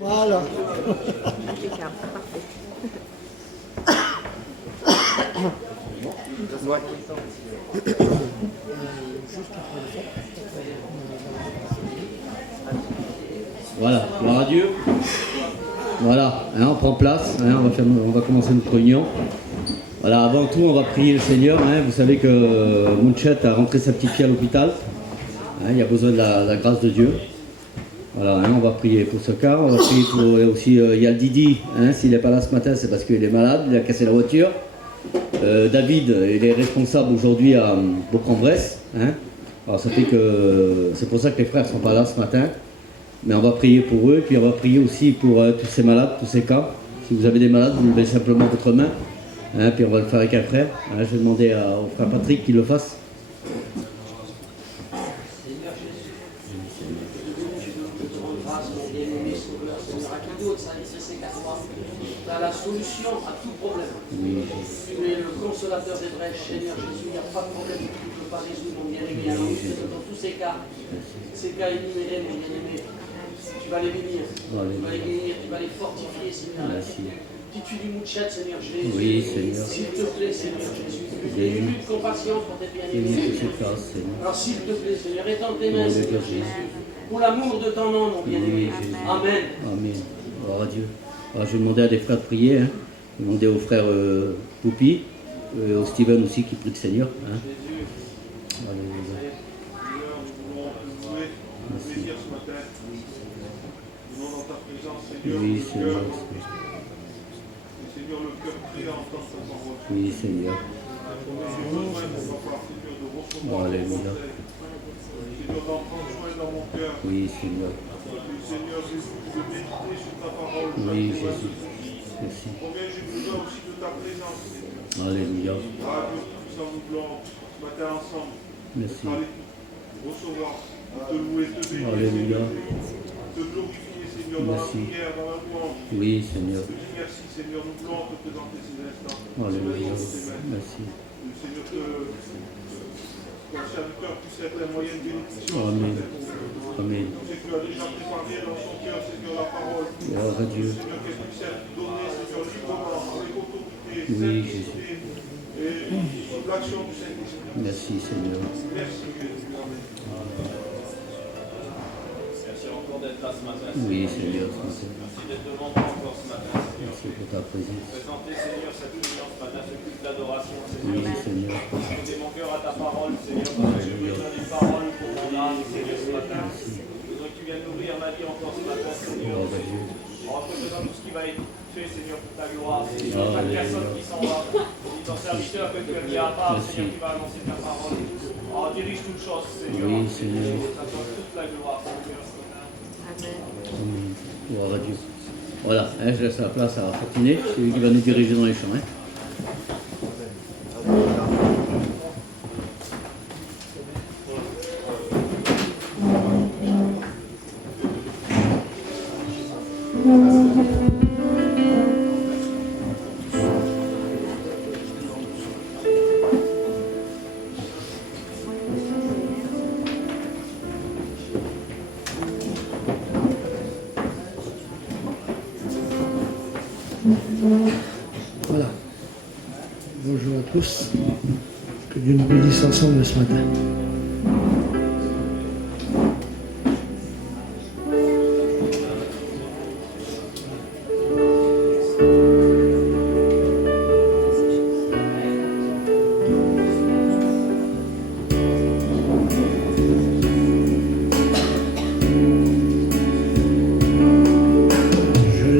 Voilà. Impeccable, parfait. Ouais. Voilà, gloire à Dieu. Voilà, hein, on prend place, hein, on va commencer notre réunion. Voilà, avant tout, on va prier le Seigneur. Hein. Vous savez que Mounchette a rentré sa petite fille à l'hôpital. Hein, il y a besoin de la grâce de Dieu. Voilà, hein, on va prier pour ce cas. On va prier pour aussi Yal Didi. Hein, s'il n'est pas là ce matin, c'est parce qu'il est malade, il a cassé la voiture. David, il est responsable aujourd'hui à Bourg-en-Bresse. Hein. Alors ça fait que c'est pour ça que les frères ne sont pas là ce matin. Mais on va prier pour eux, puis on va prier aussi pour tous ces malades, tous ces cas. Si vous avez des malades, vous levez simplement votre main. Hein, puis on va le faire avec un frère. Hein, je vais demander au frère Patrick qu'il le fasse. Tu as la solution à tout problème. Oui. Tu es le consolateur des vrais, Seigneur Jésus. Il n'y a pas de problème que tu ne peux pas résoudre, mon bien-aimé. Alors, dans tous ces cas énumérés, mon bien-aimé, tu vas les bénir. Tu vas les bénir, tu vas les fortifier, Seigneur. Si tu dis Mounchette, Seigneur Jésus. Oui, Seigneur. S'il te plaît, Seigneur Jésus. Aie de compassion pour tes bien-aimés. Alors, s'il te plaît, Seigneur, étends tes mains, Seigneur Jésus. Pour l'amour de ton nom, mon bien-aimé. Amen. Amen. Gloire à Dieu. Alors, je vais demander à des frères de prier. Hein. Je vais demander au frère Poupi, au Steven aussi qui prie le Seigneur. Hein. Alléluia. Merci. Oui, Seigneur. Seigneur, le cœur prêt à entendre ta parole. Oui, Seigneur. Alléluia. Seigneur, d'en prendre soin dans mon cœur. Oui, Seigneur. Seigneur Jésus, de méditer sur ta parole. Oui, Jésus. Merci. Combien j'ai besoin aussi de ta présence. Alléluia. Ah, Dieu puissant, nous voulons ce matin ensemble. Merci. Recevoir, te louer, te bénir. Alléluia. Te glorifier, Seigneur, dans la Merci. prière, dans la louange. Oui, Seigneur. Te dis merci, Seigneur, nous voulons te présenter ces instants. Alléluia. Merci. Seigneur, que ton serviteur puisse être un moyen de bénédiction. Amen. Amen. Tu as déjà préparé dans son cœur, Seigneur, la parole. Gloire à Dieu. Seigneur, qu'elle puisse être donnée, Seigneur, librement, avec autorité, Oui, simplicité et sous l'action du Saint-Esprit. Merci, Seigneur. Merci, Jésus. Amen. Merci encore d'être là ce matin. Oui, Seigneur. Merci d'être devant toi encore ce matin. Merci pour ta présence. Présenter, Seigneur, cette union ce matin, ce culte d'adoration, Oui, Seigneur. Seigneur. Donner mon cœur à ta parole, Seigneur, parce que j'ai besoin d'une parole pour mon âme, Seigneur, ce matin. J'ai besoin que tu viennes nourrir ma vie encore ce matin, Seigneur. Gloire à Dieu. En reconnaissant tout ce qui va être fait, Seigneur, pour ta gloire. Seigneur, chaque Alléluia. personne qui s'en va, dis ton serviteur que tu as mis à part, Seigneur, qui va annoncer ta parole. Oh, dirige toutes choses, Seigneur. Oui, Seigneur. Ça soit toute la gloire, Seigneur, ce matin. Amen. Gloire à Dieu. Voilà, hein, je laisse la place à Fortuné, c'est lui qui va nous diriger dans les champs. Hein. Voilà. Bonjour à tous. Que Dieu nous bénisse ensemble ce matin. Je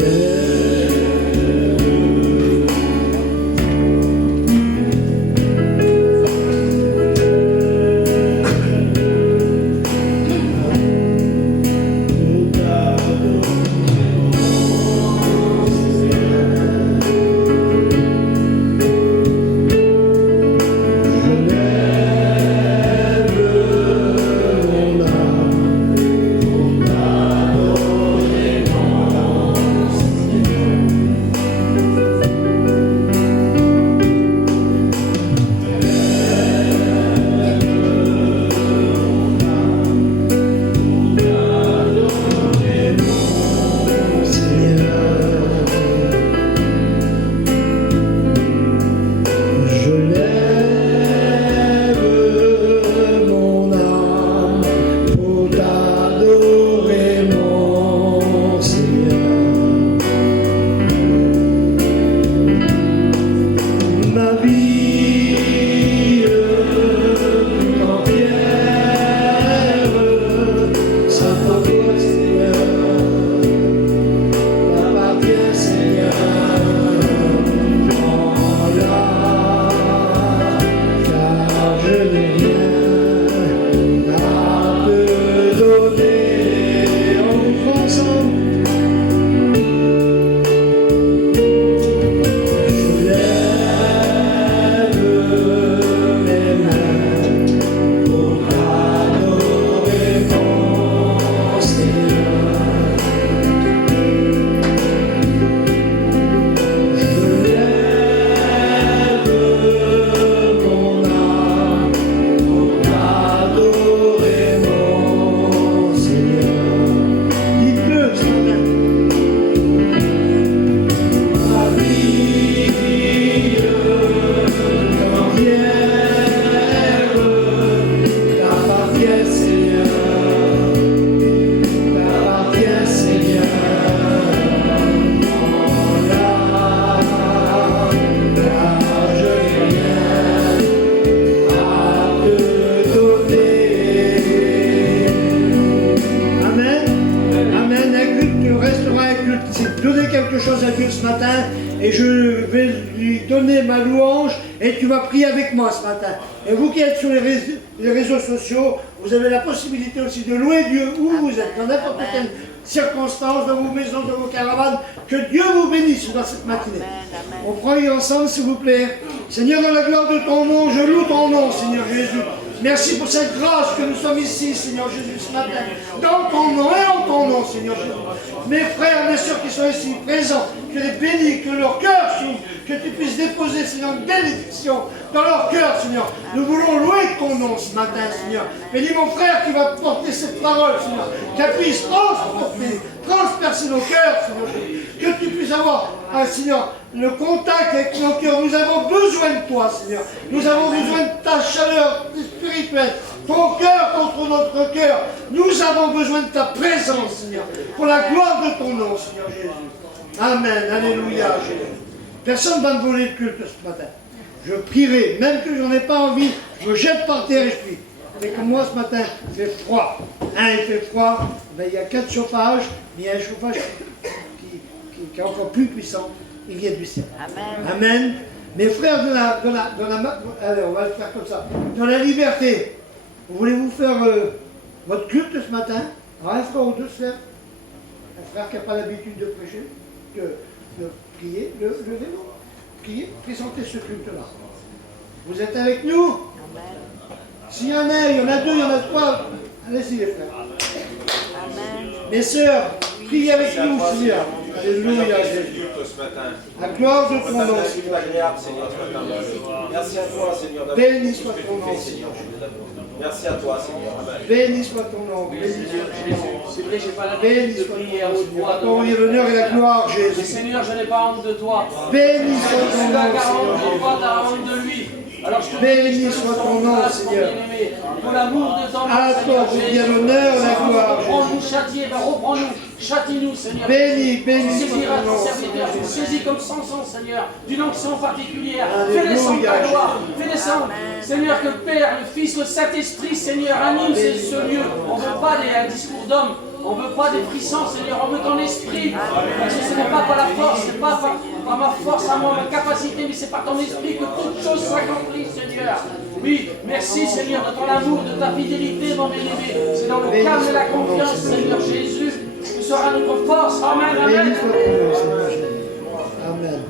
culte, c'est donner quelque chose à Dieu ce matin. Et je vais lui donner ma louange et tu vas prier avec moi ce matin. Et vous qui êtes sur les réseaux sociaux, vous avez la possibilité aussi de louer Dieu où vous êtes, dans n'importe quelle circonstance, dans vos maisons, dans vos caravanes. Que Dieu vous bénisse dans cette matinée. On prie ensemble s'il vous plaît. Seigneur, dans la gloire de ton nom, je loue ton nom, Seigneur Jésus. Merci pour cette grâce que nous sommes ici, Seigneur Jésus, ce matin. Dans ton nom et en ton nom, Seigneur Jésus. Mes frères, mes sœurs qui sont ici présents, que les bénis, que leur cœur s'ouvre, que tu puisses déposer, Seigneur, une bénédiction dans leur cœur, Seigneur. Nous voulons louer ton nom ce matin, Seigneur. Bénis mon frère qui va porter cette parole, Seigneur. Qu'elle puisse transpercer nos cœurs, Seigneur Jésus. Que tu puisses avoir, Seigneur, le contact avec nos cœurs. Nous avons besoin de toi, Seigneur. Nous avons besoin de ta chaleur spirituelle. Ton cœur contre notre cœur. Nous avons besoin de ta présence, Seigneur. Pour la gloire de ton nom, Seigneur Jésus. Amen. Alléluia, Jésus. Personne ne va me voler le culte ce matin. Je prierai, même que j'en ai pas envie, je me jette par terre et je prie. Mais comme moi ce matin, il fait froid. Il fait froid, ben, il y a 4 chauffages, mais il y a un chauffage qui est encore plus puissant. Il vient du ciel. Amen. Amen. Mes frères allez, on va le faire comme ça. Dans la liberté, voulez-vous faire votre culte ce matin? Alors un frère ou deux se faire. Un frère qui n'a pas l'habitude de prêcher, de prier, levez-vous. Priez, présentez ce culte-là. Vous êtes avec nous? Amen. S'il y en a, il y en a 2, il y en a 3, allez-y les frères. Amen. Mes sœurs, priez avec nous, Seigneur. Alléluia, Jésus. La gloire de ton nom, Seigneur. Merci à toi, Seigneur. Béni soit ton nom, Seigneur. Merci à toi, Seigneur. Béni soit ton nom. Seigneur Jésus, c'est vrai, j'ai pas Béni l'habitude de soit prier à ton nom, haute Seigneur. voix. Ton l'honneur et la gloire, Mais Jésus. Seigneur, je n'ai pas honte de toi. Béni soit ton Celui-là nom, qui a honte de Seigneur. toi, t'as honte de lui. Alors je te Béni bénis, soit ton nom, Seigneur. Pour l'amour de ton nom, À toi revient l'honneur et la gloire, reprends-nous, châtier, reprends-nous, châtie-nous, Seigneur. Béni Saisira soit ton ton nom, serviteur, Seigneur. saisis comme Samson, Seigneur, d'une onction particulière. Alléluia, Fais descendre ta Jésus. gloire, fais descendre, Seigneur, que le Père, le Fils, le Saint-Esprit, Seigneur, anime ce lieu. On ne veut pas un discours d'homme, on ne veut pas des frissons, Seigneur, on veut ton esprit. Parce que ce n'est pas par la force, ce n'est pas par ma force, à moi, ma capacité, mais c'est par ton esprit que toutes choses s'accomplissent, Seigneur. Oui, merci, Seigneur, de ton amour, de ta fidélité, mon bien-aimé. C'est dans le calme et la confiance, Seigneur Jésus, tu seras notre force. Amen, Béni amen. soit ton nom, Seigneur Jésus. Amen.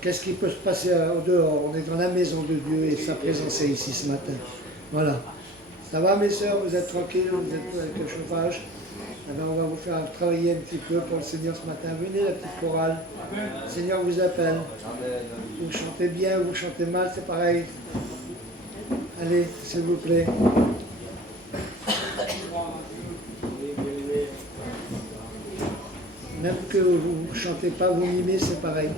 qu'est-ce qui peut se passer au dehors? On est dans la maison de Dieu et sa présence est ici ce matin. Voilà. Ça va mes sœurs, vous êtes tranquilles, vous êtes avec le chauffage. Alors on va vous faire travailler un petit peu pour le Seigneur ce matin. Venez la petite chorale. Le Seigneur vous appelle. Vous chantez bien, vous chantez mal, c'est pareil. Allez, s'il vous plaît. Même que vous ne chantez pas, vous mimez, c'est pareil.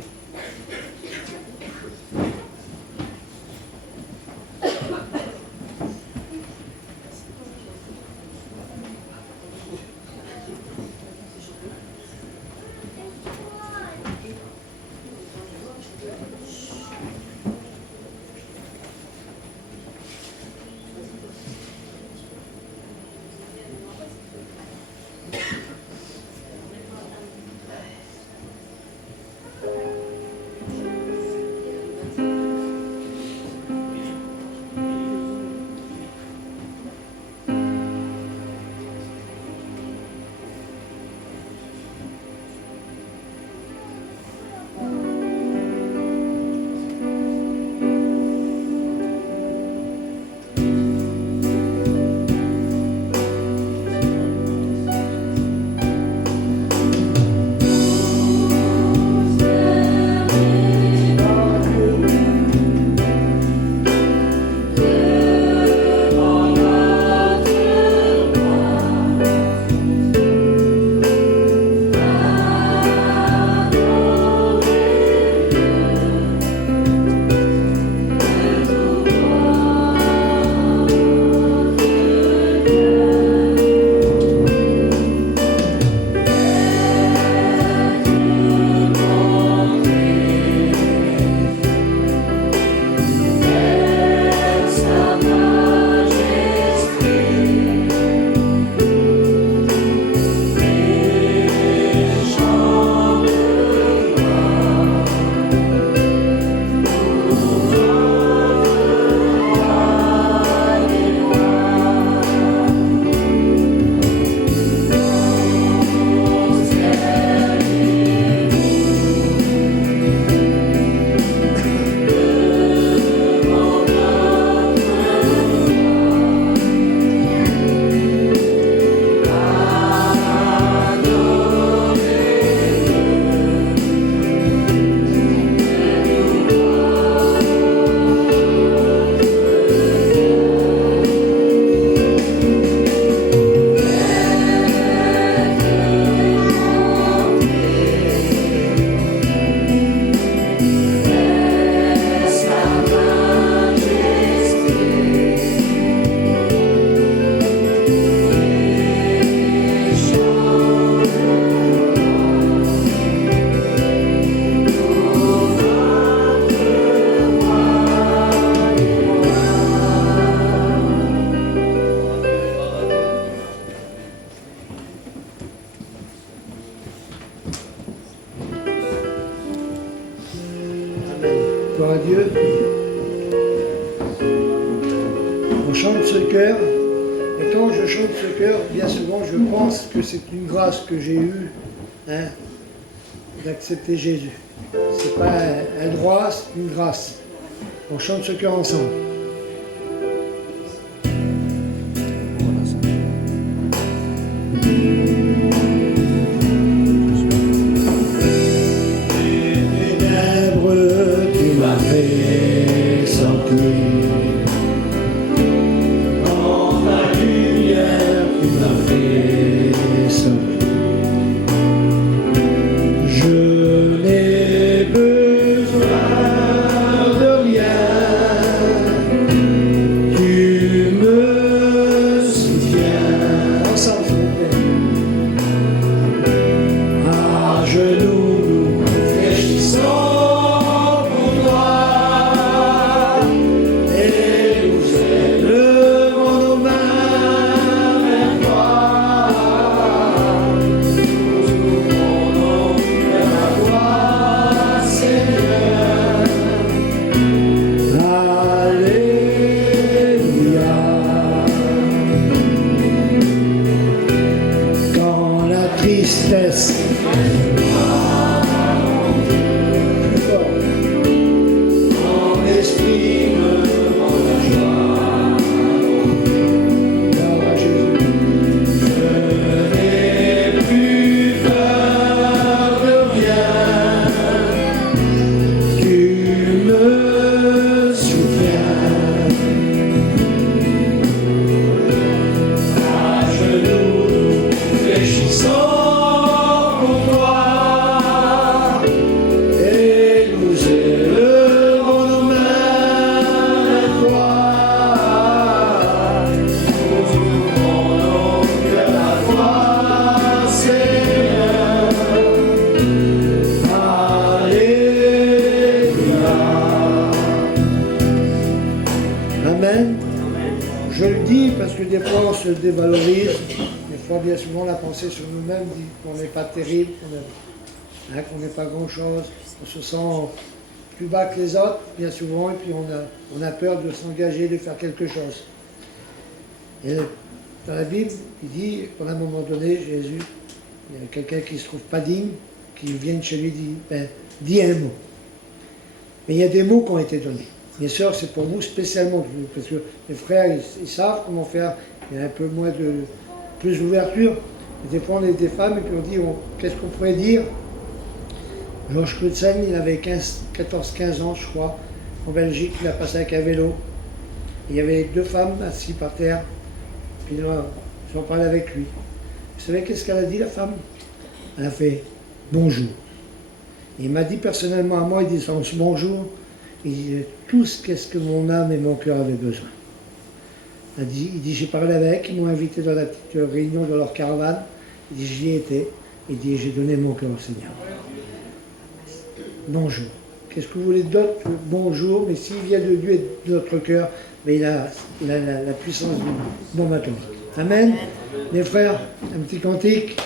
Gloire à Dieu. On chante ce chœur, et quand je chante ce chœur, bien souvent je pense que c'est une grâce que j'ai eue d'accepter Jésus. C'est pas un droit, c'est une grâce. On chante ce chœur ensemble. Amen. Je le dis parce que des fois on se dévalorise, des fois bien souvent la pensée sur nous-mêmes dit qu'on n'est pas terrible, qu'on n'est pas grand-chose, on se sent plus bas que les autres bien souvent et puis on a peur de s'engager, de faire quelque chose. Et dans la Bible, il dit qu'à un moment donné, Jésus, il y a quelqu'un qui ne se trouve pas digne, qui vient chez lui, dit, dis un mot. Mais il y a des mots qui ont été donnés. Bien sûr, c'est pour vous spécialement, parce que les frères, ils savent comment faire, il y a un peu moins plus d'ouverture. Et des fois, on est des femmes, et puis on dit, qu'est-ce qu'on pourrait dire? Georges Crutzen, il avait 14-15 ans, je crois, en Belgique, il a passé avec un vélo. Il y avait 2 femmes assises par terre, puis ils ont parlé avec lui. Vous savez qu'est-ce qu'elle a dit, la femme? Elle a fait « bonjour ». Il m'a dit personnellement à moi, il dit « ce bonjour », il dit « tout ce qu'est-ce que mon âme et mon cœur avaient besoin ». Il dit « j'ai parlé avec, ils m'ont invité dans la petite réunion de leur caravane ». Il dit « j'y étais ». Il dit « j'ai donné mon cœur au Seigneur ». Bonjour. Qu'est-ce que vous voulez d'autre? Bonjour, mais s'il vient de Dieu et de notre cœur, mais il a la puissance du bon atomique. Amen. Mes frères, un petit cantique.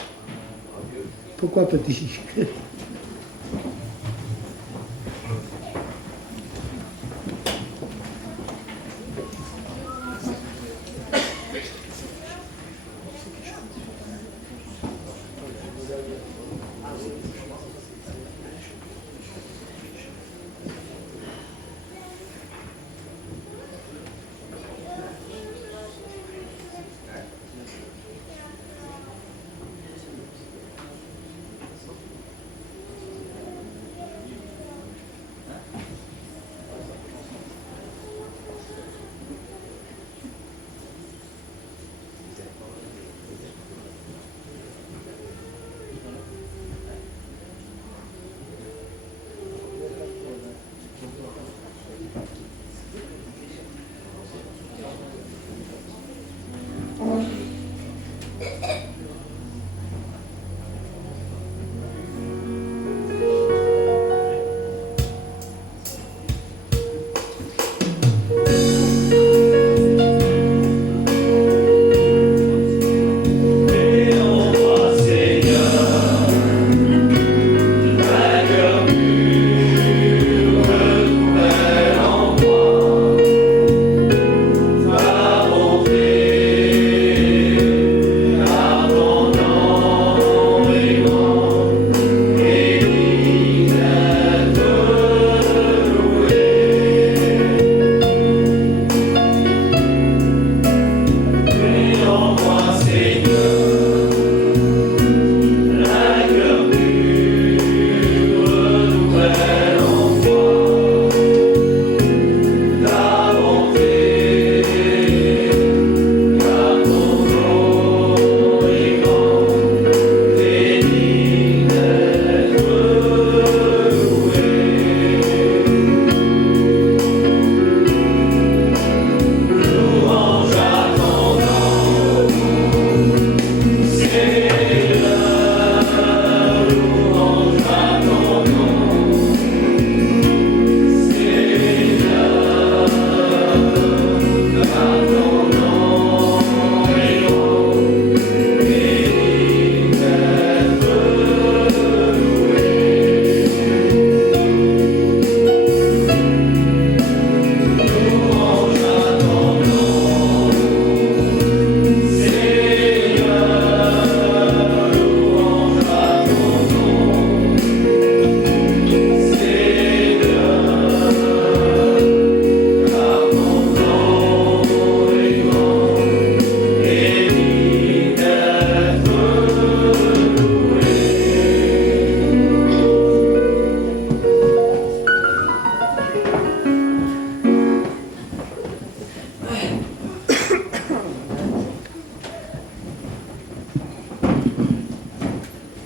Pourquoi petit?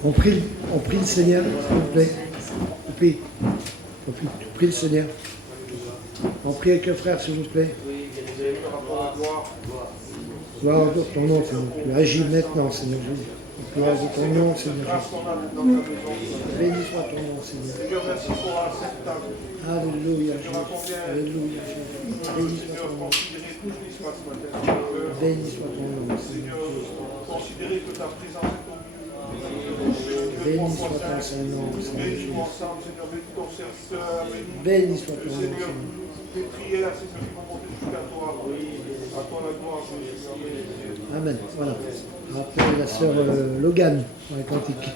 On prie le Seigneur, s'il vous plaît. On prie le Seigneur. On prie avec le frère, s'il vous plaît. Gloire à ton nom, Seigneur. Tu agis maintenant, Seigneur Jésus. Gloire à ton nom, Seigneur Jésus. Béni soit ton nom, Seigneur. Seigneur, merci pour cette table. Alléluia, Jésus. Alléluia, Jésus. Béni soit ton nom. Considérer tout ce qui se passe ce matin. Béni soit ton nom, Seigneur. Seigneur, considérer que ta présence est au milieu. Béni soit ton Saint-Nom, Seigneur Bénis-nous Jésus. ensemble, Seigneur. Bénis ton serviteur. Béni soit ton nom, Seigneur, Seigneur. tes prières, Seigneur, qui vont monter jusqu'à toi. À toi la gloire, Seigneur. Amen. Voilà. Rappelle la sœur Logan dans les cantiques.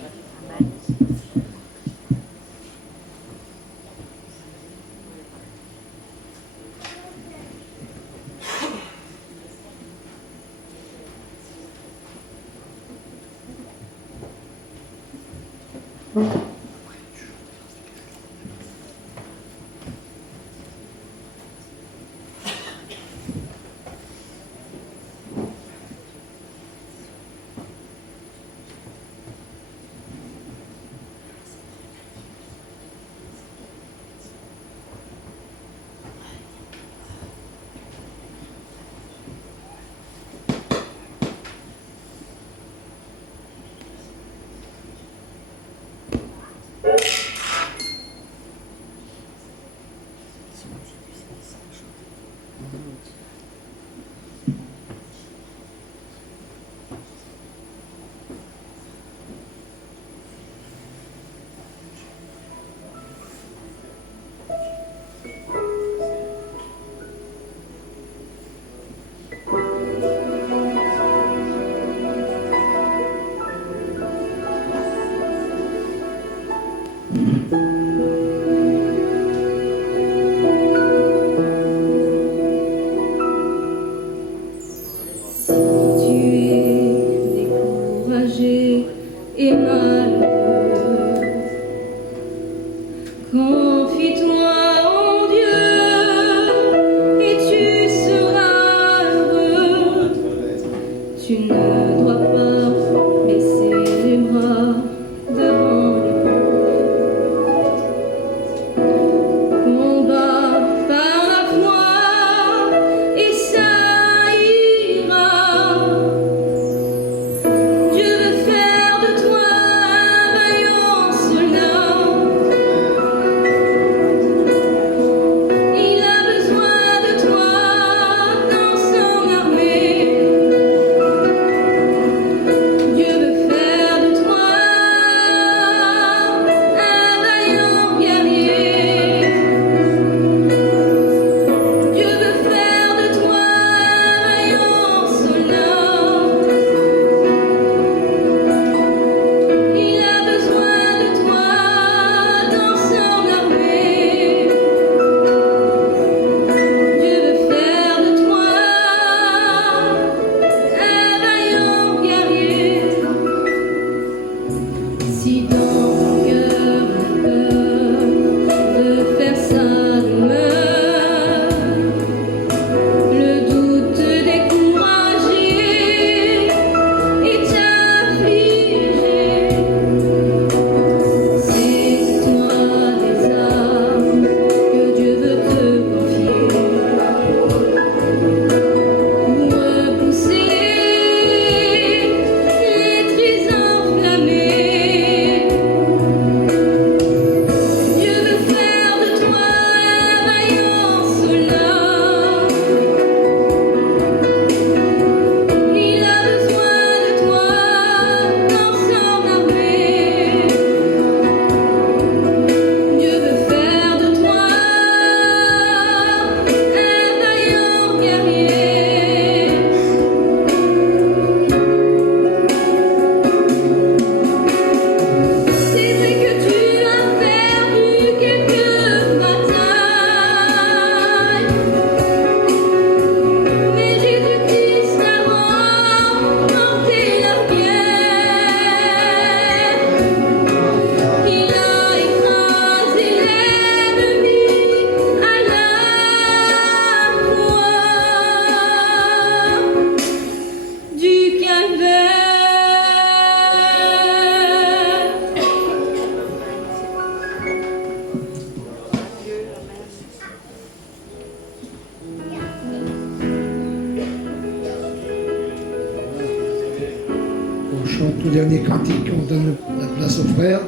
chante le dernier cantique, on donne la place aux frères.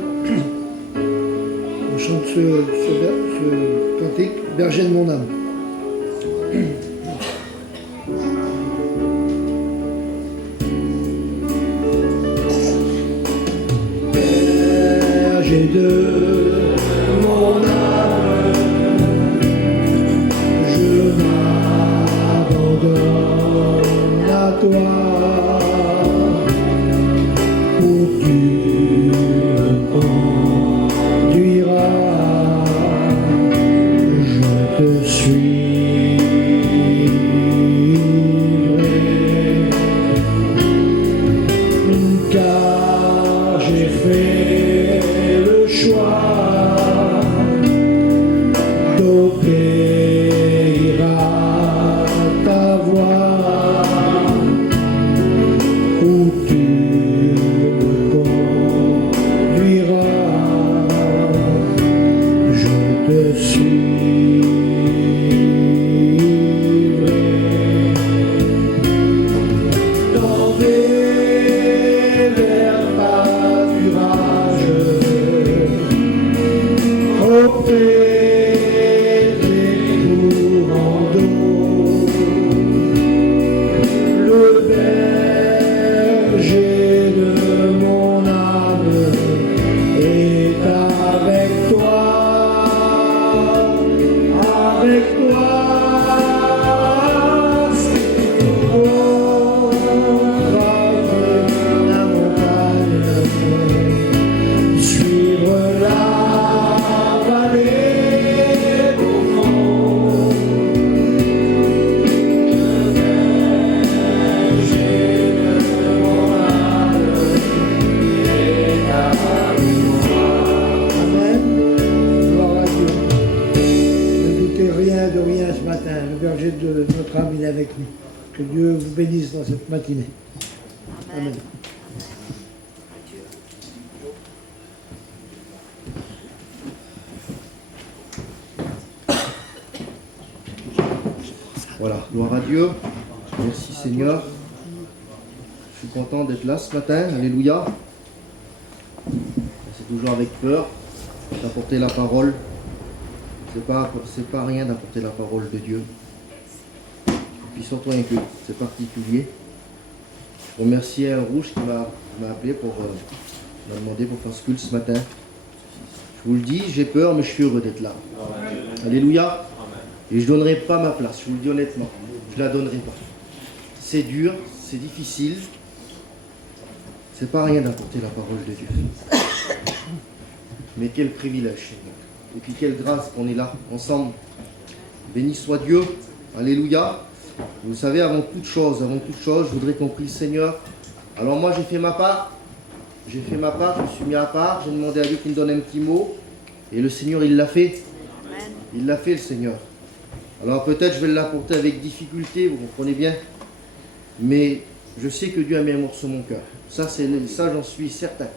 On chante ce cantique, Berger de mon âme. Berger de mon âme, je m'abandonne à toi. Où tu me conduiras, je te suivrai, car j'ai fait le choix d'obéir à ta voix. Où tu me conduiras, je te suivrai. Dans des verts pâturages, au près des courants d'eau, le berger de mon âme est avec toi, avec toi. C'est pour gravir la montagne, suivre la vallée au fond. Amen. Gloire à Dieu. Ne doutez rien de rien ce matin. Le berger de notre âme, il est avec nous. Que Dieu vous bénisse dans cette matinée. Amen. Voilà, gloire à Dieu. Merci Seigneur. Je suis content d'être là ce matin. Alléluia. C'est toujours avec peur d'apporter la parole. C'est pas rien d'apporter la parole de Dieu. Et puis surtout un culte, c'est particulier. Je remercie un rouge qui m'a appelé pour m'a demandé pour faire ce culte ce matin. Je vous le dis, j'ai peur, mais je suis heureux d'être là. Alléluia. Et je ne donnerai pas ma place, je vous le dis honnêtement. Je ne la donnerai pas. C'est dur, c'est difficile. C'est pas rien d'apporter la parole de Dieu. Mais quel privilège, Seigneur. Et puis quelle grâce qu'on est là, ensemble. Béni soit Dieu. Alléluia. Vous savez, avant toute chose, je voudrais qu'on prie le Seigneur. Alors moi, j'ai fait ma part. Je me suis mis à part. J'ai demandé à Dieu qu'il me donne un petit mot. Et le Seigneur, il l'a fait. Il l'a fait, le Seigneur. Alors peut-être je vais l'apporter avec difficulté, vous comprenez bien. Mais je sais que Dieu a mis un mot sur mon cœur. Ça, j'en suis certain.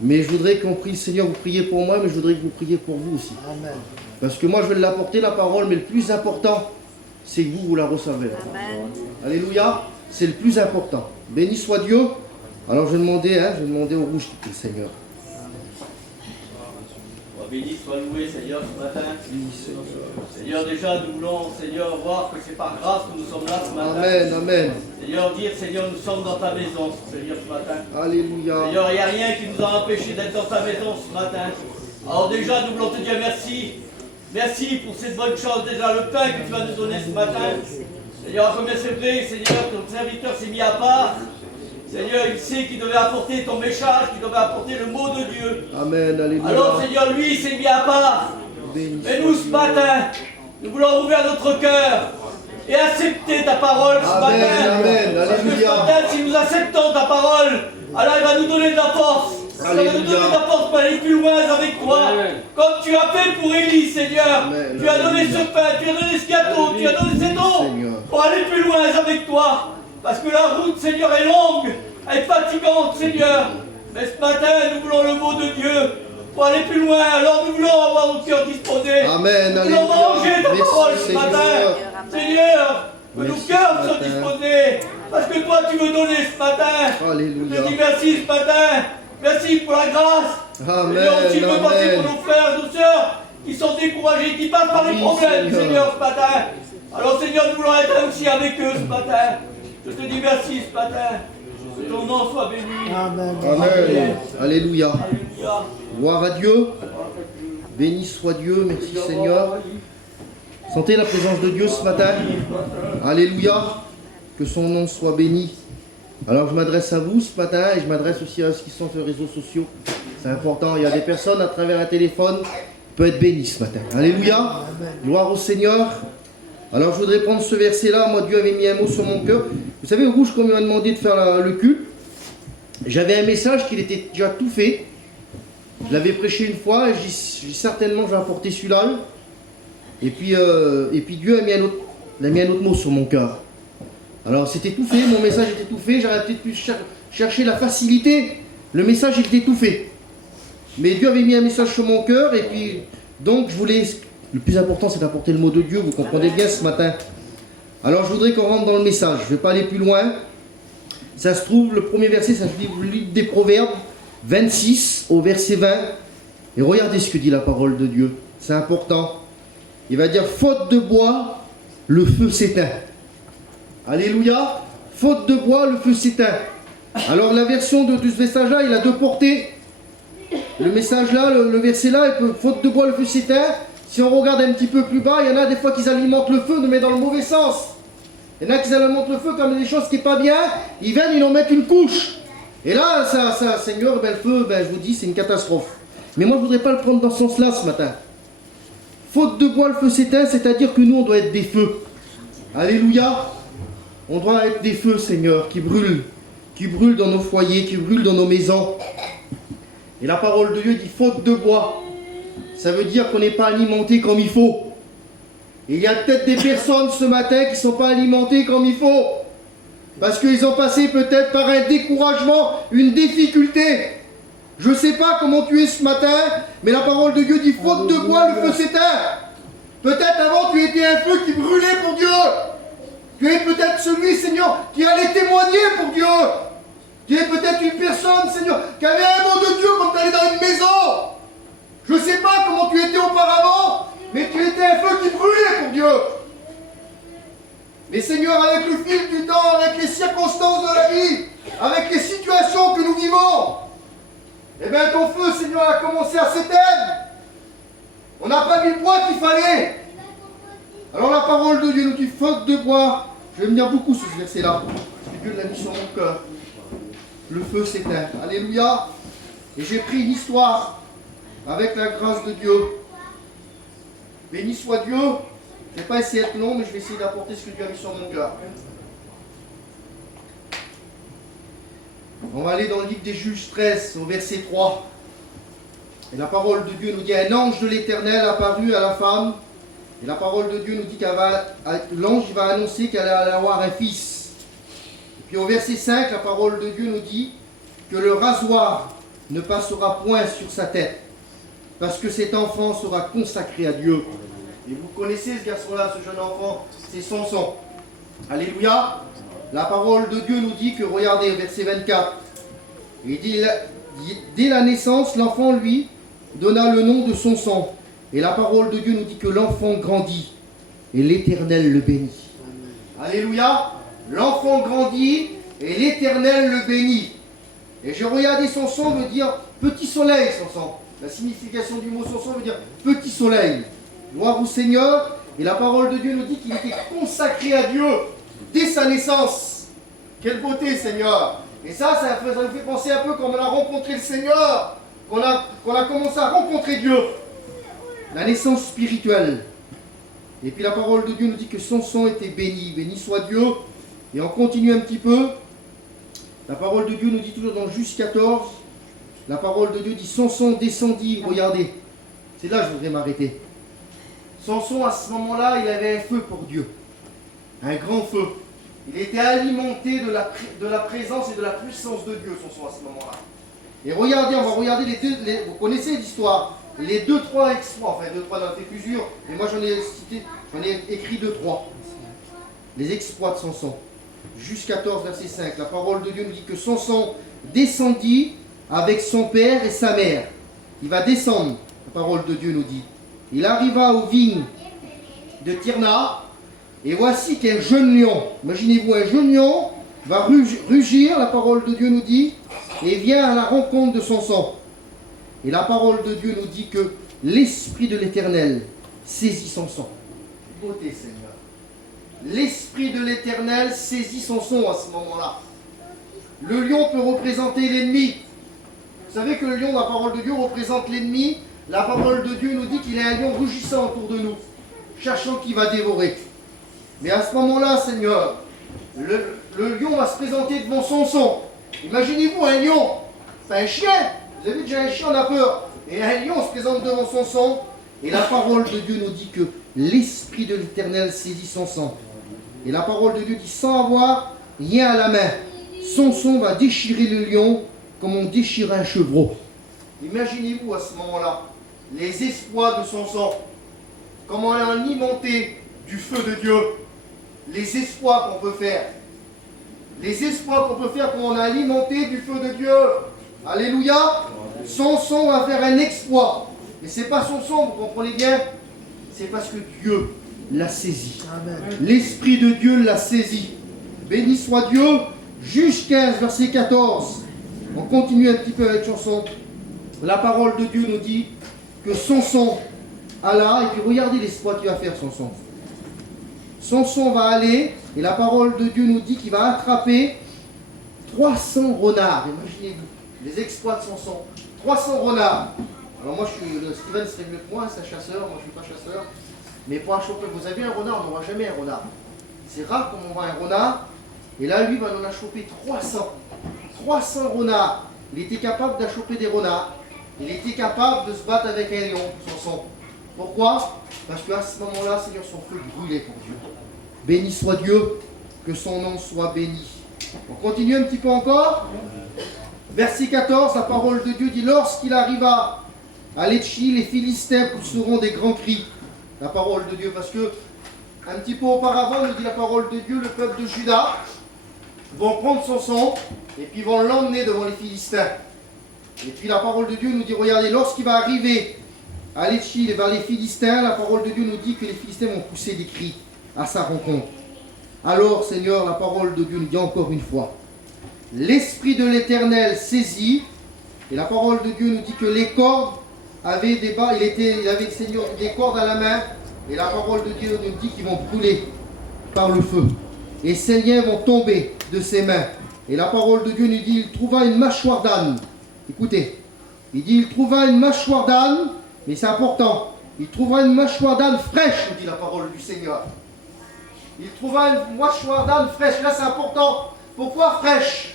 Mais je voudrais qu'on prie le Seigneur, vous priez pour moi, mais je voudrais que vous priez pour vous aussi. Amen. Parce que moi, je vais l'apporter, la parole, mais le plus important, c'est que vous la recevez. Amen. Alléluia, c'est le plus important. Béni soit Dieu. Alors je vais demander au rouge qui prie le Seigneur. Béni soit loué, Seigneur, ce matin. Seigneur, déjà, nous voulons, Seigneur, voir que c'est par grâce que nous sommes là ce matin. Amen, amen. Seigneur, dire, Seigneur, nous sommes dans ta maison, Seigneur, ce matin. Alléluia. Seigneur, il n'y a rien qui nous a empêchés d'être dans ta maison ce matin. Alors déjà, nous voulons te dire merci. Merci pour cette bonne chose, déjà, le pain que tu vas nous donner ce matin. Seigneur, comme c'est vrai, Seigneur, ton serviteur s'est mis à part. Seigneur, il sait qu'il devait apporter ton message, qu'il devait apporter le mot de Dieu. Amen, alléluia. Alors, Seigneur, lui, il s'est mis à part. Mais nous, ce matin, nous voulons ouvrir notre cœur et accepter ta parole ce matin. Amen, Parce que ce alléluia. matin, si nous acceptons ta parole, alors il va nous donner de la force. Il va nous donner de la force pour aller plus loin avec toi. Comme tu as fait pour Élie, Seigneur. Amen. Tu as donné ce pain, tu as donné ce gâteau, tu as donné cette eau Seigneur. pour aller plus loin avec toi. Parce que la route, Seigneur, est longue, elle est fatigante, Seigneur. Mais ce matin, nous voulons le mot de Dieu pour aller plus loin. Alors nous voulons avoir notre cœur disposé. Amen, Nous voulons alléluia. manger ta Merci, parole ce Seigneur. matin. Seigneur, que nos Merci cœurs ce soient matin. disposés. Parce que toi, tu veux donner ce matin. Je Alléluia. te dis merci ce matin. Merci pour la grâce. Amen, Seigneur, aussi, je veux passer amen. pour nos frères, nos sœurs qui sont découragés, qui passent par les Oui, problèmes, Seigneur. Seigneur, ce matin. Alors, Seigneur, nous voulons être aussi avec eux ce matin. Je te dis merci ce matin. Que ton nom soit béni. Amen. Amen. Alléluia. Alléluia. Gloire à Dieu. Béni soit Dieu. Merci Seigneur. Sentez la présence de Dieu ce matin. Alléluia. Que son nom soit béni. Alors je m'adresse à vous ce matin et je m'adresse aussi à ceux qui sont sur les réseaux sociaux. C'est important. Il y a des personnes à travers un téléphone qui peuvent être bénies ce matin. Alléluia. Gloire au Seigneur. Alors je voudrais prendre ce verset-là. Moi, Dieu avait mis un mot sur mon cœur. Vous savez, Rouge, comme il m'a demandé de faire le culte, j'avais un message qu'il était déjà tout fait. Je l'avais prêché une fois et j'ai dit certainement je vais apporter celui-là. Et puis Dieu a mis un autre mot sur mon cœur. Alors c'était tout fait, mon message était tout fait, j'aurais peut-être pu chercher la facilité. Le message était tout fait. Mais Dieu avait mis un message sur mon cœur et puis donc je voulais... Le plus important c'est d'apporter le mot de Dieu, vous comprenez bien ce matin. Alors je voudrais qu'on rentre dans le message, je ne vais pas aller plus loin. Ça se trouve, le premier verset, ça se dit le livre des Proverbes 26 au verset 20. Et regardez ce que dit la parole de Dieu, c'est important. Il va dire, faute de bois, le feu s'éteint. Alléluia. Faute de bois, le feu s'éteint. Alors la version de ce message-là, il a deux portées. Le message là, le verset là, faute de bois, le feu s'éteint. Si on regarde un petit peu plus bas, il y en a des fois qui alimentent le feu, mais dans le mauvais sens. Il y en a qui alimentent le feu comme des choses qui n'est pas bien. Ils viennent, ils en mettent une couche. Et là, ça Seigneur, le feu, je vous dis, c'est une catastrophe. Mais moi, je ne voudrais pas le prendre dans ce sens-là ce matin. Faute de bois, le feu s'éteint, c'est-à-dire que nous, on doit être des feux. Alléluia. On doit être des feux, Seigneur, qui brûlent dans nos foyers, qui brûlent dans nos maisons. Et la parole de Dieu dit faute de bois. Ça veut dire qu'on n'est pas alimenté comme il faut. Et il y a peut-être des personnes ce matin qui ne sont pas alimentées comme il faut. Parce qu'ils ont passé peut-être par un découragement, une difficulté. Je ne sais pas comment tu es ce matin, mais la parole de Dieu dit faute de bois, le feu s'éteint. Peut-être avant tu étais un feu qui brûlait pour Dieu. Tu es peut-être celui, Seigneur, qui allait témoigner pour Dieu. Tu es peut-être une personne, Seigneur, qui avait un mot de Dieu quand tu allais dans une maison. Je ne sais pas comment tu étais auparavant, mais tu étais un feu qui brûlait pour Dieu. Mais Seigneur, avec le fil du temps, avec les circonstances de la vie, avec les situations que nous vivons, eh bien ton feu, Seigneur, a commencé à s'éteindre. On n'a pas mis le poids qu'il fallait. Alors la parole de Dieu nous dit, faute de bois, je vais venir beaucoup sur ce verset-là, parce que Dieu l'a mis sur mon cœur. Le feu s'éteint. Alléluia. Et j'ai pris une histoire avec la grâce de Dieu. Béni soit Dieu. Je ne vais pas essayer d'être long, mais je vais essayer d'apporter ce que Dieu a mis sur mon cœur. On va aller dans le livre des Juges 13, au verset 3. Et la parole de Dieu nous dit, un ange de l'Éternel apparut à la femme. Et la parole de Dieu nous dit l'ange va annoncer qu'elle allait avoir un fils. Et puis au verset 5, la parole de Dieu nous dit que le rasoir ne passera point sur sa tête, parce que cet enfant sera consacré à Dieu. Et vous connaissez ce garçon-là, ce jeune enfant, c'est Samson. Alléluia. La parole de Dieu nous dit que, regardez, verset 24, il dit, dès la naissance, l'enfant, lui, donna le nom de son sang. Et la parole de Dieu nous dit que l'enfant grandit et l'Éternel le bénit. Alléluia. L'enfant grandit et l'Éternel le bénit. Et j'ai regardé son sang veut dire petit soleil, son sang. La signification du mot son sang veut dire petit soleil. Gloire au Seigneur. Et la parole de Dieu nous dit qu'il était consacré à Dieu dès sa naissance. Quelle beauté, Seigneur. Et ça nous fait penser un peu comme on a rencontré le Seigneur, qu'on a commencé à rencontrer Dieu. La naissance spirituelle. Et puis la parole de Dieu nous dit que son sang était béni. Béni soit Dieu. Et on continue un petit peu. La parole de Dieu nous dit toujours dans Juge 14, la parole de Dieu dit Samson descendit, regardez. C'est là que je voudrais m'arrêter. Samson, à ce moment-là, il avait un feu pour Dieu. Un grand feu. Il était alimenté de la présence et de la puissance de Dieu, Samson, à ce moment-là. Et regardez, on va regarder vous connaissez l'histoire. Les 2-3 exploits, enfin 2-3 dans la fait plusieurs, mais moi j'en ai écrit 2-3. Les exploits de Samson. jusqu'à 14, verset 5. La parole de Dieu nous dit que Samson descendit avec son père et sa mère. Il va descendre, la parole de Dieu nous dit. Il arriva aux vignes de Tirna, et voici qu'un jeune lion, imaginez-vous, un jeune lion va rugir, la parole de Dieu nous dit, et vient à la rencontre de Samson. Et la parole de Dieu nous dit que l'Esprit de l'Éternel saisit Samson. Beauté, Seigneur. L'Esprit de l'Éternel saisit Samson à ce moment-là. Le lion peut représenter l'ennemi. Vous savez que le lion, la parole de Dieu, représente l'ennemi. La parole de Dieu nous dit qu'il y a un lion rugissant autour de nous, cherchant qui va dévorer. Mais à ce moment-là, Seigneur, le lion va se présenter devant Samson. Imaginez-vous un lion, c'est un chien. Vous avez déjà un chien, on a peur. Et un lion se présente devant Samson. Et la parole de Dieu nous dit que l'Esprit de l'Éternel saisit Samson. Et la parole de Dieu dit, sans avoir rien à la main, Samson va déchirer le lion comme on déchire un chevreau. Imaginez-vous à ce moment-là les exploits de Samson, comment on a alimenté du feu de Dieu, les exploits qu'on peut faire. Les exploits qu'on peut faire quand on a alimenté du feu de Dieu. Alléluia. Samson va faire un exploit. Et c'est pas Samson, vous comprenez bien, c'est parce que Dieu l'a saisi. L'Esprit de Dieu l'a saisi. Béni soit Dieu. Juge 15, verset 14. On continue un petit peu avec chanson. La parole de Dieu nous dit que Samson alla, et puis regardez l'exploit qu'il va faire, Samson. Samson va aller, et la parole de Dieu nous dit qu'il va attraper 300 renards. Imaginez-vous, les exploits de Samson. 300 renards. Alors moi, le Steven serait mieux que moi, c'est un chasseur, moi je ne suis pas chasseur. Mais pour choper, vous avez un renard, on n'aura jamais un renard. C'est rare qu'on voit un renard. Et là, lui, on en a chopé 300. 300 renards. Il était capable d'achoper des renards. Il était capable de se battre avec un lion, Samson. Pourquoi? Parce qu'à ce moment-là, Seigneur, son feu brûlait pour Dieu. Béni soit Dieu, que son nom soit béni. On continue un petit peu encore. Verset 14, la parole de Dieu dit, lorsqu'il arriva à Léchi, les Philistins pousseront des grands cris. La parole de Dieu, parce que un petit peu auparavant, nous dit la parole de Dieu, le peuple de Juda vont prendre Samson et puis vont l'emmener devant les Philistins. Et puis la parole de Dieu nous dit, regardez, lorsqu'il va arriver à Léchi, vers les Philistins, la parole de Dieu nous dit que les Philistins vont pousser des cris à sa rencontre. Alors, Seigneur, la parole de Dieu nous dit encore une fois, l'Esprit de l'Éternel saisit, et la parole de Dieu nous dit que les cordes avaient des bas, il avait, Seigneur, des cordes à la main, et la parole de Dieu nous dit qu'ils vont brûler par le feu. Et ces liens vont tomber de ses mains. Et la parole de Dieu nous dit, il trouva une mâchoire d'âne. Écoutez, il dit, il trouva une mâchoire d'âne, mais c'est important, il trouvera une mâchoire d'âne fraîche, nous dit la parole du Seigneur. Il trouva une mâchoire d'âne fraîche, là c'est important. Pourquoi fraîche?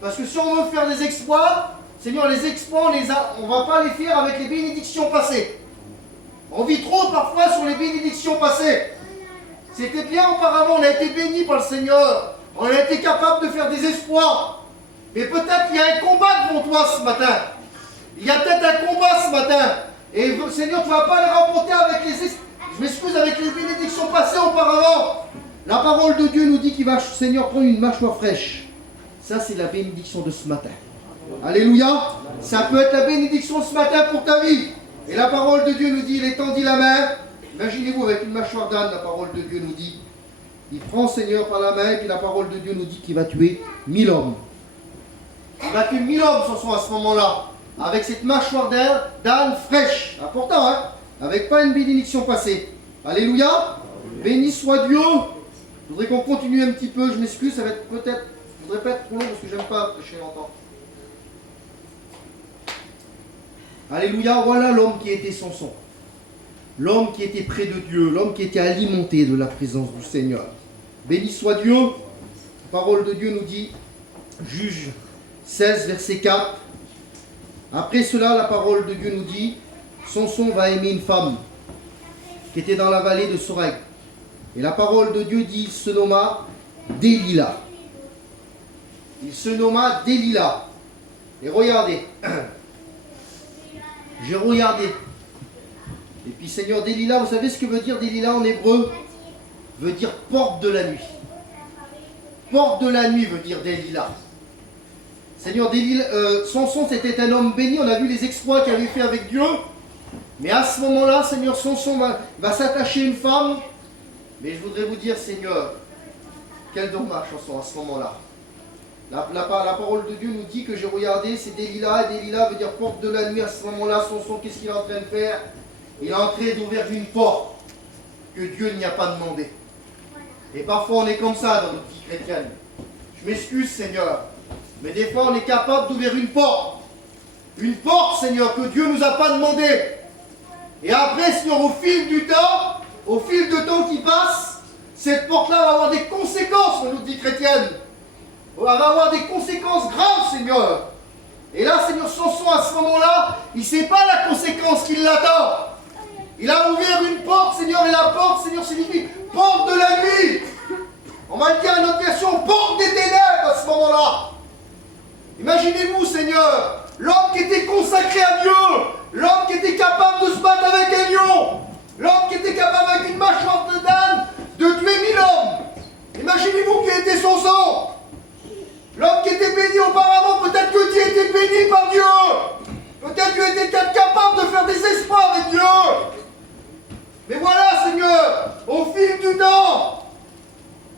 Parce que si on veut faire des exploits, Seigneur, les exploits, on ne va pas les faire avec les bénédictions passées. On vit trop parfois sur les bénédictions passées. C'était bien auparavant, on a été bénis par le Seigneur. On a été capable de faire des exploits. Mais peut-être qu'il y a un combat devant toi ce matin. Il y a peut-être un combat ce matin. Et Seigneur, tu ne vas pas les remporter avec avec les bénédictions passées auparavant. La parole de Dieu nous dit qu'il va, Seigneur, prendre une mâchoire fraîche. Ça, c'est la bénédiction de ce matin. Alléluia. Ça peut être la bénédiction ce matin pour ta vie. Et la parole de Dieu nous dit, il étendit la main. Imaginez-vous avec une mâchoire d'âne, la parole de Dieu nous dit. Il prend Seigneur par la main, et puis la parole de Dieu nous dit qu'il va tuer 1000 hommes. Il va tuer 1000 hommes à ce moment-là. Avec cette mâchoire d'âne fraîche. Important, hein? Avec pas une bénédiction passée. Alléluia. Béni soit Dieu. Je voudrais qu'on continue un petit peu. Je m'excuse, ça va être peut-être... Je voudrais pas être trop long parce que j'aime pas prêcher longtemps. Alléluia. Voilà l'homme qui était Samson. L'homme qui était près de Dieu. L'homme qui était alimenté de la présence du Seigneur. Béni soit Dieu. La parole de Dieu nous dit, Juge 16, verset 4. Après cela, la parole de Dieu nous dit, Samson va aimer une femme qui était dans la vallée de Soreg. Et la parole de Dieu dit, il se nomma Délila. Il se nomma Délila. Et regardez, j'ai regardé. Et puis Seigneur, Délila, vous savez ce que veut dire Délila en hébreu? Veut dire porte de la nuit. Porte de la nuit veut dire Delilah. Seigneur, Samson c'était un homme béni, on a vu les exploits qu'il avait fait avec Dieu. Mais à ce moment-là, Seigneur, Samson va s'attacher à une femme. Mais je voudrais vous dire, Seigneur, quel dommage, Samson, à ce moment-là. La parole de Dieu nous dit que j'ai regardé, c'est Delilah. Delilah veut dire porte de la nuit. À ce moment-là, Samson, qu'est-ce qu'il est en train de faire? Il est en train d'ouvrir une porte que Dieu n'y a pas demandé. Et parfois, on est comme ça dans notre vie chrétienne. Je m'excuse, Seigneur. Mais des fois, on est capable d'ouvrir une porte. Une porte, Seigneur, que Dieu ne nous a pas demandé. Et après, Seigneur, au fil du temps qui passe, cette porte-là va avoir des conséquences dans notre vie chrétienne. Elle va avoir des conséquences graves, Seigneur. Et là, Seigneur, Samson, à ce moment-là, il ne sait pas la conséquence qui l'attend. Il a ouvert une porte, Seigneur, et la porte, Seigneur, signifie porte de la nuit. On va le dire à notre version, porte des ténèbres à ce moment-là. Imaginez-vous, Seigneur, l'homme qui était consacré à Dieu, l'homme qui était capable de se battre avec un lion, l'homme qui était capable avec une mâchoire de d'âne de tuer 1000 hommes. Imaginez-vous qui était Samson. L'homme qui était béni auparavant, peut-être que Dieu était béni par Dieu. Peut-être que Dieu était capable de faire des espoirs avec Dieu. Mais voilà, Seigneur, au fil du temps,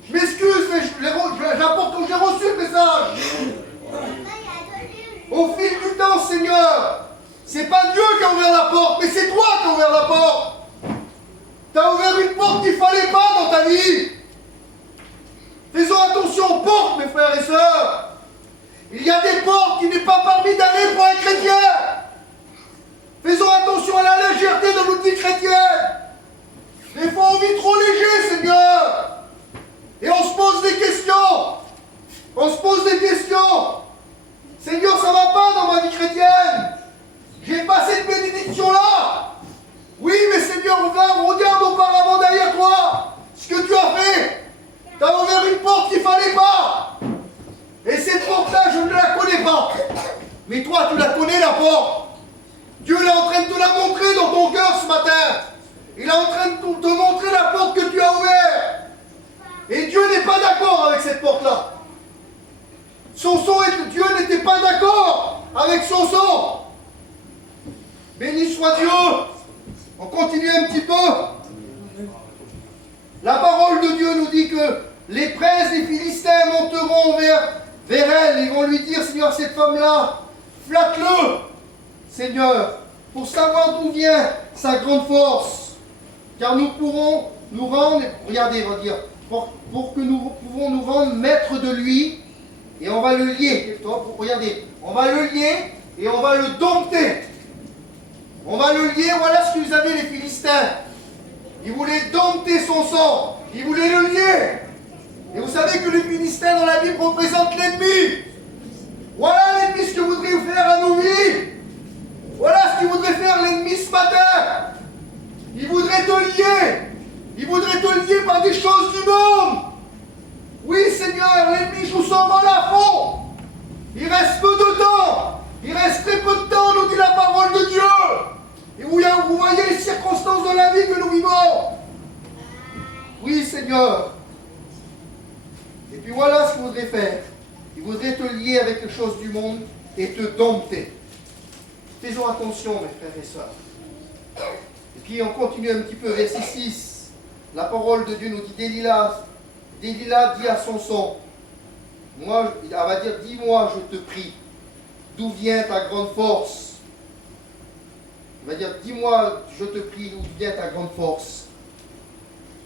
je m'excuse, mais j'apporte quand j'ai reçu le message. Au fil du temps, Seigneur, c'est pas Dieu qui a ouvert la porte, mais c'est toi qui as ouvert la porte. Tu as ouvert une porte qu'il ne fallait pas dans ta vie. Faisons attention aux portes, mes frères et sœurs. Il y a des portes qui n'est pas permis d'aller pour un chrétien. Faisons attention à la légèreté de notre vie chrétienne. Des fois, on vit trop léger, Seigneur. Et on se pose des questions. On se pose des questions. Seigneur, ça ne va pas dans ma vie chrétienne. J'ai pas cette bénédiction-là. Oui, mais Seigneur, regarde auparavant derrière toi ce que tu as fait. Tu as ouvert une porte qu'il ne fallait pas. Et cette porte-là, je ne la connais pas. Mais toi, tu la connais, la porte. Dieu est en train de te la montrer dans ton cœur ce matin. Il est en train de te montrer la porte que tu as ouverte. Et Dieu n'est pas d'accord avec cette porte-là. Dieu n'était pas d'accord avec Samson. Béni soit Dieu. On continue un petit peu. La parole de Dieu nous dit que les princes des Philistins monteront vers elle et vont lui dire, Seigneur, cette femme-là, flatte-le, Seigneur, pour savoir d'où vient sa grande force. Car nous pourrons nous rendre, regardez, on va dire, pour que nous pouvons nous rendre maîtres de lui, et on va le lier. Regardez, on va le lier et on va le dompter. On va le lier, voilà ce qu'ils avaient les Philistins. Ils voulaient dompter son sang. Ils voulaient le lier. Et vous savez que les Philistins dans la Bible représentent l'ennemi. Voilà l'ennemi ce que voudrait faire à nos vies. Voilà ce qu'il voudrait faire l'ennemi ce matin. Il voudrait te lier. Il voudrait te lier par des choses du monde. Oui Seigneur, l'ennemi joue son rôle à fond. Il reste peu de temps. Il reste très peu de temps, nous dit la parole de Dieu. Et vous voyez les circonstances de la vie que nous vivons. Oui, Seigneur. Et puis voilà ce qu'il voudrait faire. Il voudrait te lier avec quelque chose du monde et te dompter. Faisons attention, mes frères et sœurs. Et puis on continue un petit peu, verset 6. La parole de Dieu nous dit, Delilah dit à Samson, elle va dire, dis-moi, je te prie, d'où vient ta grande force? Il va dire, dis-moi, je te prie, d'où vient ta grande force?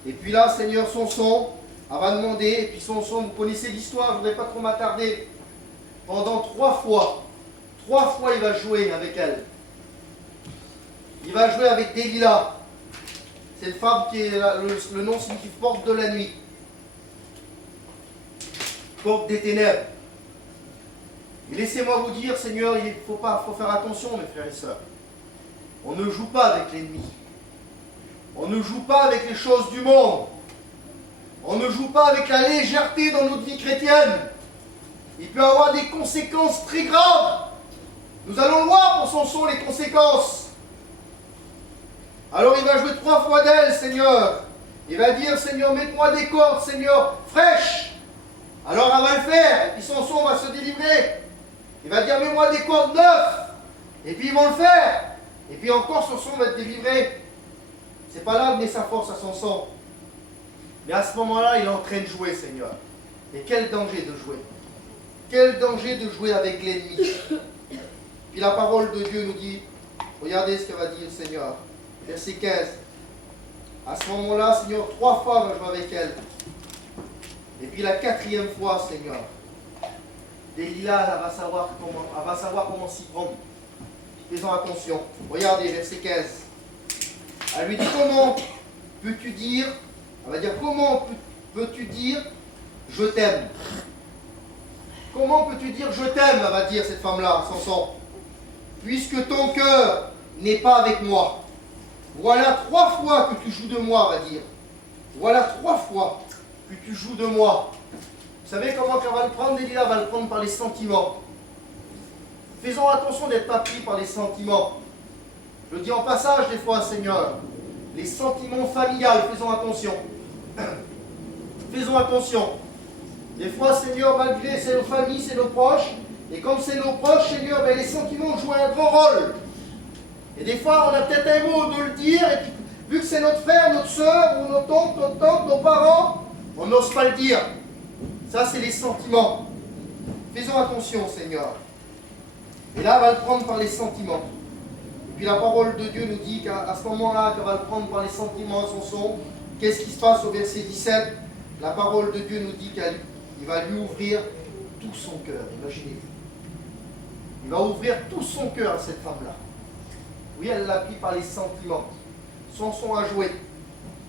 Et puis là, Seigneur, Samson, elle va demander, et puis Samson, vous connaissez l'histoire, je ne voudrais pas trop m'attarder. Pendant 3 fois, il va jouer avec elle. Il va jouer avec Delilah. C'est une femme qui est, le nom signifie porte de la nuit. Porte des ténèbres. Et laissez-moi vous dire, Seigneur, il faut faire attention, mes frères et sœurs. On ne joue pas avec l'ennemi. On ne joue pas avec les choses du monde. On ne joue pas avec la légèreté dans notre vie chrétienne. Il peut avoir des conséquences très graves. Nous allons voir pour Samson les conséquences. Alors il va jouer 3 fois d'elle, Seigneur. Il va dire, Seigneur, mets-moi des cordes, Seigneur, fraîches, Alors elle va le faire, et puis Samson va se délivrer. Il va dire, mets-moi des cordes neuves. Et puis ils vont le faire. Et puis encore Samson va être délivré. C'est pas là venait sa force à Samson. Mais à ce moment-là, il est en train de jouer, Seigneur. Et quel danger de jouer. Quel danger de jouer avec l'ennemi. Puis la parole de Dieu nous dit, regardez ce que va dire le Seigneur. Verset 15. À ce moment-là, Seigneur, 3 fois va jouer avec elle. Et puis la 4e fois, Seigneur, Delilah, elle va savoir comment s'y prendre. Faisons attention. Regardez, verset 15. Elle lui dit, comment peux-tu dire, elle va dire, comment peux-tu dire, je t'aime. Comment peux-tu dire, je t'aime, elle va dire cette femme-là, Samson, puisque ton cœur n'est pas avec moi. Voilà 3 fois que tu joues de moi, elle va dire. Voilà 3 fois que tu joues de moi. Vous savez comment elle va le prendre, Delilah va le prendre par les sentiments. Faisons attention d'être pas pris par les sentiments. Je le dis en passage des fois, Seigneur. Les sentiments familiales, faisons attention. Faisons attention. Des fois, Seigneur, malgré c'est nos familles, c'est nos proches. Et comme c'est nos proches, Seigneur, ben, les sentiments jouent un grand rôle. Et des fois, on a peut-être un mot de le dire. Et puis, vu que c'est notre frère, notre soeur, ou notre oncle, notre tante, nos parents, on n'ose pas le dire. Ça, c'est les sentiments. Faisons attention, Seigneur. Et là, elle va le prendre par les sentiments. Et puis la parole de Dieu nous dit qu'à ce moment-là, qu'elle va le prendre par les sentiments à Samson. Qu'est-ce qui se passe au verset 17? La parole de Dieu nous dit qu'il va lui ouvrir tout son cœur. Imaginez-vous. Il va ouvrir tout son cœur à cette femme-là. Oui, elle l'a pris par les sentiments. Samson a joué.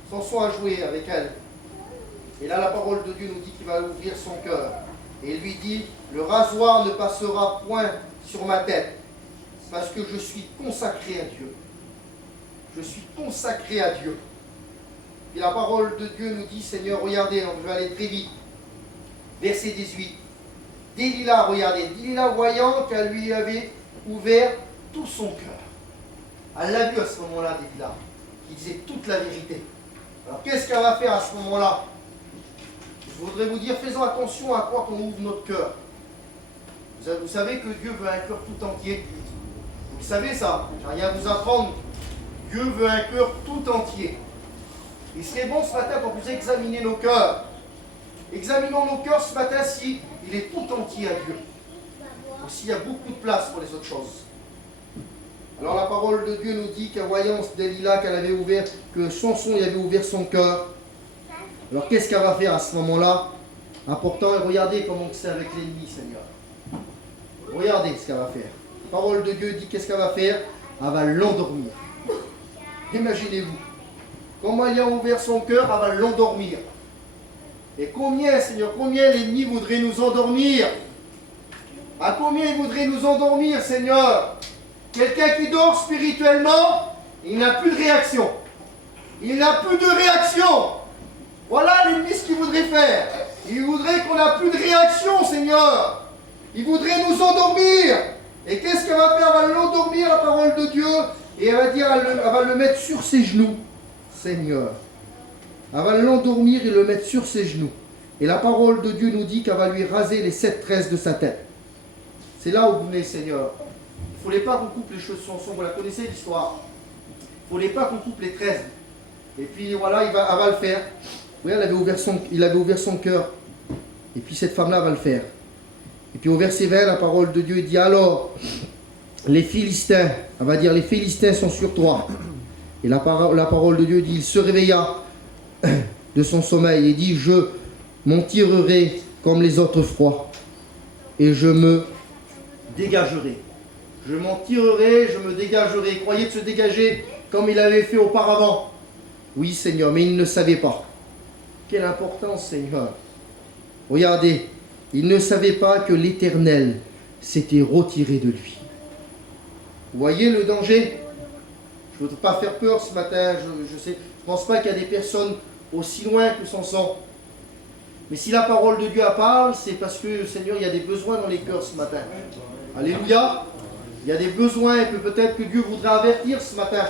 Samson a joué avec elle. Et là, la parole de Dieu nous dit qu'il va ouvrir son cœur. Et il lui dit, le rasoir ne passera point sur ma tête, parce que je suis consacré à Dieu. Je suis consacré à Dieu. Et la parole de Dieu nous dit, Seigneur, regardez, je vais aller très vite. Verset 18. Delilah, regardez, Delilah voyant qu'elle lui avait ouvert tout son cœur. Elle l'a vu à ce moment-là, Delilah, qui disait toute la vérité. Alors qu'est-ce qu'elle va faire à ce moment-là? Je voudrais vous dire, faisons attention à quoi qu'on ouvre notre cœur. Vous savez que Dieu veut un cœur tout entier. Vous savez ça, j'ai rien à vous apprendre. Dieu veut un cœur tout entier. Il serait bon ce matin pour vous examiner nos cœurs. Examinons nos cœurs ce matin si il est tout entier à Dieu. Ou s'il y a beaucoup de place pour les autres choses. Alors la parole de Dieu nous dit qu'à voyance Delilah qu'elle avait ouvert, que Samson y avait ouvert son cœur. Alors qu'est-ce qu'elle va faire à ce moment-là? Important, et regardez comment c'est avec l'ennemi, Seigneur. Regardez ce qu'elle va faire. La parole de Dieu dit qu'est-ce qu'elle va faire? Elle va l'endormir. Imaginez-vous. Comment elle a ouvert son cœur, elle va l'endormir. Et combien, Seigneur, combien l'ennemi voudrait nous endormir? À combien il voudrait nous endormir, Seigneur? Quelqu'un qui dort spirituellement, il n'a plus de réaction. Il n'a plus de réaction. Voilà l'ennemi ce qu'il voudrait faire. Il voudrait qu'on n'a plus de réaction, Seigneur. Il voudrait nous endormir. Et qu'est-ce qu'elle va faire? Elle va l'endormir, la parole de Dieu. Et elle va dire, elle va le mettre sur ses genoux. Seigneur. Elle va l'endormir et le mettre sur ses genoux. Et la parole de Dieu nous dit qu'elle va lui raser les 7 tresses de sa tête. C'est là où vous venez, Seigneur. Il ne fallait pas qu'on coupe les cheveux de Samson. Vous la connaissez l'histoire. Il ne fallait pas qu'on coupe les tresses. Et puis voilà, elle va le faire. Oui, il avait ouvert son cœur. Et puis cette femme-là va le faire. Et puis au verset 20, la parole de Dieu dit, alors, les Philistins, elle va dire, les Philistins sont sur toi. Et la parole de Dieu dit, il se réveilla de son sommeil et dit, je m'en tirerai comme les autres froids. Et je me dégagerai. Je m'en tirerai, je me dégagerai. Il croyait de se dégager comme il avait fait auparavant. Oui, Seigneur, mais il ne savait pas. Quelle importance, Seigneur. Regardez, il ne savait pas que l'Éternel s'était retiré de lui. Vous voyez le danger? Je ne veux pas faire peur ce matin, je ne pense pas qu'il y a des personnes aussi loin que Samson. Mais si la parole de Dieu parle, c'est parce que, Seigneur, il y a des besoins dans les cœurs ce matin. Alléluia. Il y a des besoins et peut-être que Dieu voudrait avertir ce matin.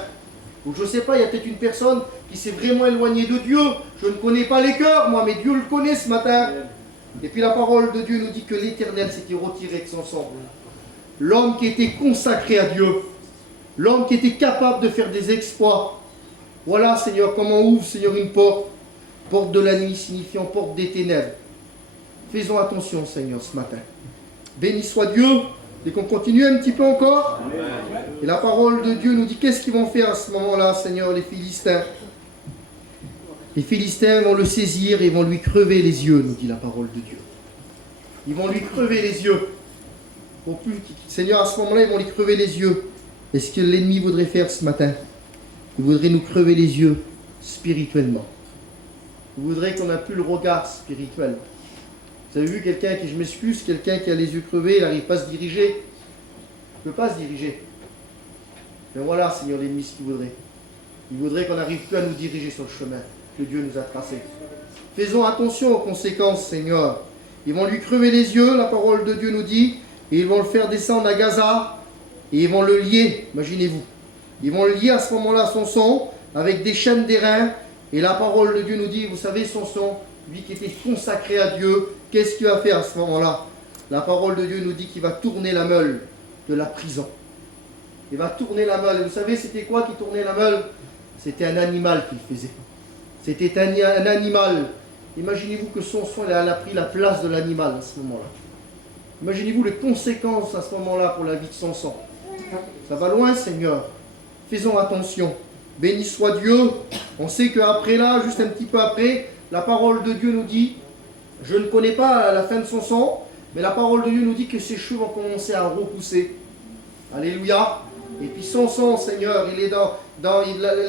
Ou je ne sais pas, il y a peut-être une personne qui s'est vraiment éloignée de Dieu. Je ne connais pas les cœurs, moi, mais Dieu le connaît ce matin. Et puis la parole de Dieu nous dit que l'Éternel s'était retiré de son sang. L'homme qui était consacré à Dieu, l'homme qui était capable de faire des exploits. Voilà, Seigneur, comment ouvre, Seigneur, une porte. Porte de la nuit signifiant porte des ténèbres. Faisons attention, Seigneur, ce matin. Béni soit Dieu. Et qu'on continue un petit peu encore. Et la parole de Dieu nous dit qu'est-ce qu'ils vont faire à ce moment-là, Seigneur, les Philistins. Les Philistins vont le saisir et vont lui crever les yeux, nous dit la parole de Dieu. Ils vont lui crever les yeux. Seigneur, à ce moment-là, ils vont lui crever les yeux. Et ce que l'ennemi voudrait faire ce matin, il voudrait nous crever les yeux spirituellement. Il voudrait qu'on n'a plus le regard spirituel. Vous avez vu quelqu'un qui, je m'excuse, quelqu'un qui a les yeux crevés, il n'arrive pas à se diriger. Il ne peut pas se diriger. Mais voilà, Seigneur, l'ennemi, ce qu'il voudrait. Il voudrait qu'on n'arrive plus à nous diriger sur le chemin que Dieu nous a tracé. Faisons attention aux conséquences, Seigneur. Ils vont lui crever les yeux, la parole de Dieu nous dit, et ils vont le faire descendre à Gaza, et ils vont le lier, imaginez-vous. Ils vont le lier à ce moment-là à Samson, avec des chaînes d'airain, et la parole de Dieu nous dit, vous savez, Samson, lui qui était consacré à Dieu, qu'est-ce qu'il va faire à ce moment-là? La parole de Dieu nous dit qu'il va tourner la meule de la prison. Il va tourner la meule. Et vous savez, c'était quoi qui tournait la meule? C'était un animal qu'il faisait. C'était un animal. Imaginez-vous que Samson a pris la place de l'animal à ce moment-là. Imaginez-vous les conséquences à ce moment-là pour la vie de Samson. Ça va loin, Seigneur. Faisons attention. Béni soit Dieu. On sait qu'après là, juste un petit peu après, la parole de Dieu nous dit, je ne connais pas la fin de Samson, mais la parole de Dieu nous dit que ses cheveux vont commencer à repousser. Alléluia. Et puis Samson, Seigneur, il est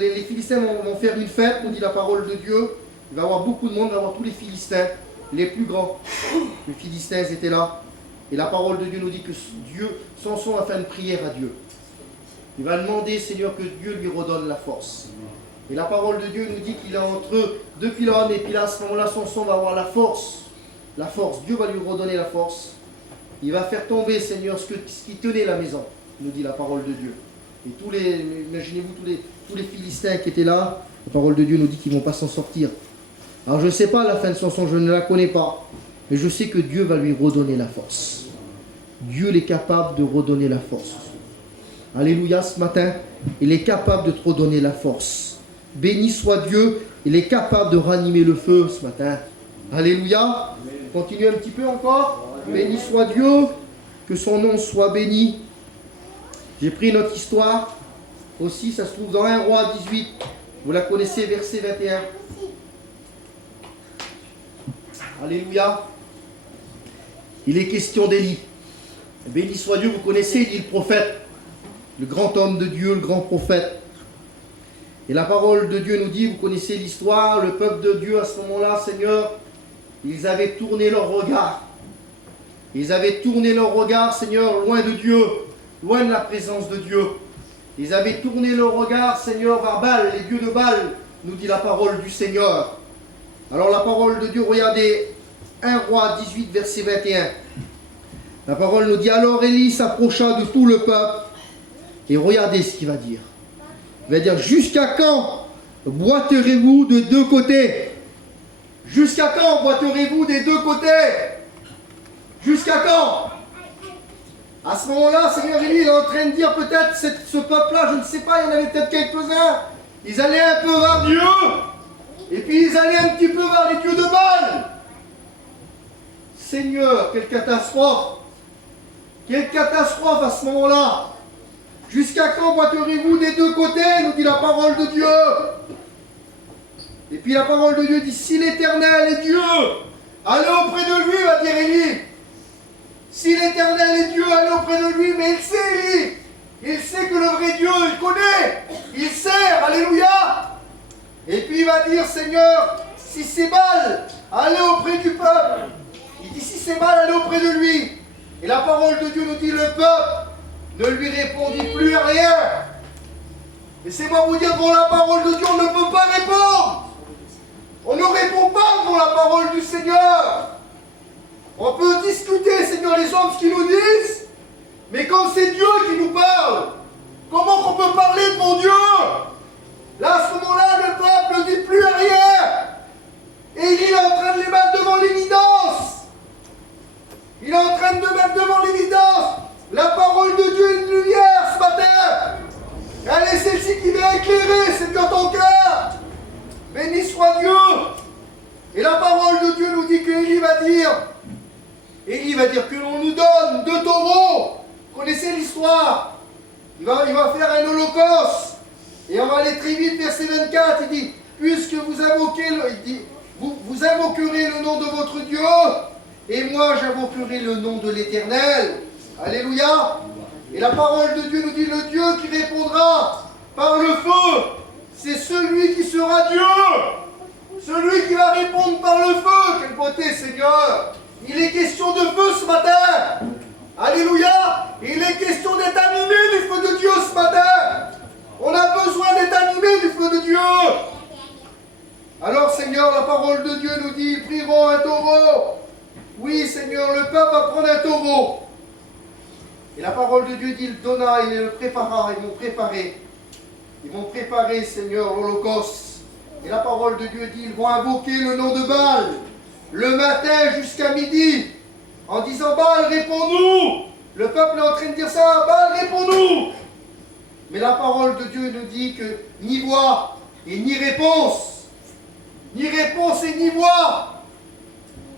les Philistins vont faire une fête, nous dit la parole de Dieu. Il va y avoir beaucoup de monde, il va y avoir tous les Philistins, les plus grands. Les Philistins étaient là. Et la parole de Dieu nous dit que Samson a fait une prière à Dieu. Il va demander, Seigneur, que Dieu lui redonne la force. Et la parole de Dieu nous dit qu'il est entre deux pylônes, et puis là, à ce moment-là, Samson va avoir la force. La force. Dieu va lui redonner la force. Il va faire tomber, Seigneur, ce qui tenait la maison, nous dit la parole de Dieu. Et imaginez-vous tous les Philistins qui étaient là, la parole de Dieu nous dit qu'ils ne vont pas s'en sortir. Alors je ne sais pas la fin de Samson, je ne la connais pas. Mais je sais que Dieu va lui redonner la force. Dieu est capable de redonner la force. Alléluia, ce matin, il est capable de te redonner la force. Béni soit Dieu, il est capable de ranimer le feu ce matin. Alléluia. Continuez un petit peu encore. Béni soit Dieu, que son nom soit béni. J'ai pris notre histoire. Aussi, ça se trouve dans 1 Roi 18. Vous la connaissez, verset 21. Alléluia. Il est question d'Élie. Béni soit Dieu, vous connaissez Élie, le prophète. Le grand homme de Dieu, le grand prophète. Et la parole de Dieu nous dit, vous connaissez l'histoire, le peuple de Dieu à ce moment-là, Seigneur, ils avaient tourné leur regard. Ils avaient tourné leur regard, Seigneur, loin de Dieu, loin de la présence de Dieu. Ils avaient tourné leur regard, Seigneur, vers Baal, les dieux de Baal, nous dit la parole du Seigneur. Alors la parole de Dieu, regardez, 1 Roi 18, verset 21. La parole nous dit, alors Élie s'approcha de tout le peuple, et regardez ce qu'il va dire. Il va dire, jusqu'à quand boiterez-vous de deux côtés? Jusqu'à quand boiterez-vous des deux côtés? Jusqu'à quand? À ce moment-là, Seigneur Élie, il est en train de dire peut-être ce peuple-là, je ne sais pas, il y en avait peut-être quelques-uns. Ils allaient un peu vers Dieu, et puis ils allaient un petit peu vers les dieux de Baal. Seigneur, quelle catastrophe! Quelle catastrophe à ce moment-là! Jusqu'à quand boiterez-vous des deux côtés, nous dit la parole de Dieu. Et puis la parole de Dieu dit, si l'Éternel est Dieu, allez auprès de lui, va dire Élie. Si l'Éternel est Dieu, allez auprès de lui, mais il sait Élie. Il sait que le vrai Dieu, il connaît. Il sert, alléluia. Et puis il va dire, Seigneur, si c'est Baal, allez auprès du peuple. Il dit, si c'est Baal, allez auprès de lui. Et la parole de Dieu nous dit, le peuple ne lui répondit plus à rien. Et c'est moi vous dire, devant la parole de Dieu, on ne peut pas répondre. On ne répond pas devant la parole du Seigneur. On peut discuter, Seigneur, les hommes, ce qu'ils nous disent, mais quand c'est Dieu qui nous parle, comment on peut parler devant Dieu? Là, à ce moment-là, le peuple ne dit plus rien. Et il est en train de les mettre devant l'évidence. dire, Élie va dire que l'on nous donne 2 taureaux. Vous connaissez l'histoire. Il va faire un holocauste. Et on va aller très vite, verset 24, il dit, puisque vous invoquez, vous invoquerez le nom de votre Dieu, et moi j'invoquerai le nom de l'Éternel. Alléluia. Et la parole de Dieu nous dit, le Dieu qui répondra par le feu, c'est celui qui sera Dieu. Celui qui va répondre par le feu. Quelle beauté, Seigneur. Il est question de feu ce matin. Alléluia. Il est question d'être animé du feu de Dieu ce matin. On a besoin d'être animé du feu de Dieu. Alors, Seigneur, la parole de Dieu nous dit, ils priront un taureau. Oui, Seigneur, le peuple va prendre un taureau. Et la parole de Dieu dit, il donna, il le prépara, ils vont préparer. Ils vont préparer, Seigneur, l'Holocauste. Et la parole de Dieu dit, ils vont invoquer le nom de Baal, le matin jusqu'à midi, en disant, Baal, réponds-nous. Le peuple est en train de dire ça, Baal, réponds-nous. Mais la parole de Dieu nous dit que ni voix et ni réponse. Ni réponse et ni voix.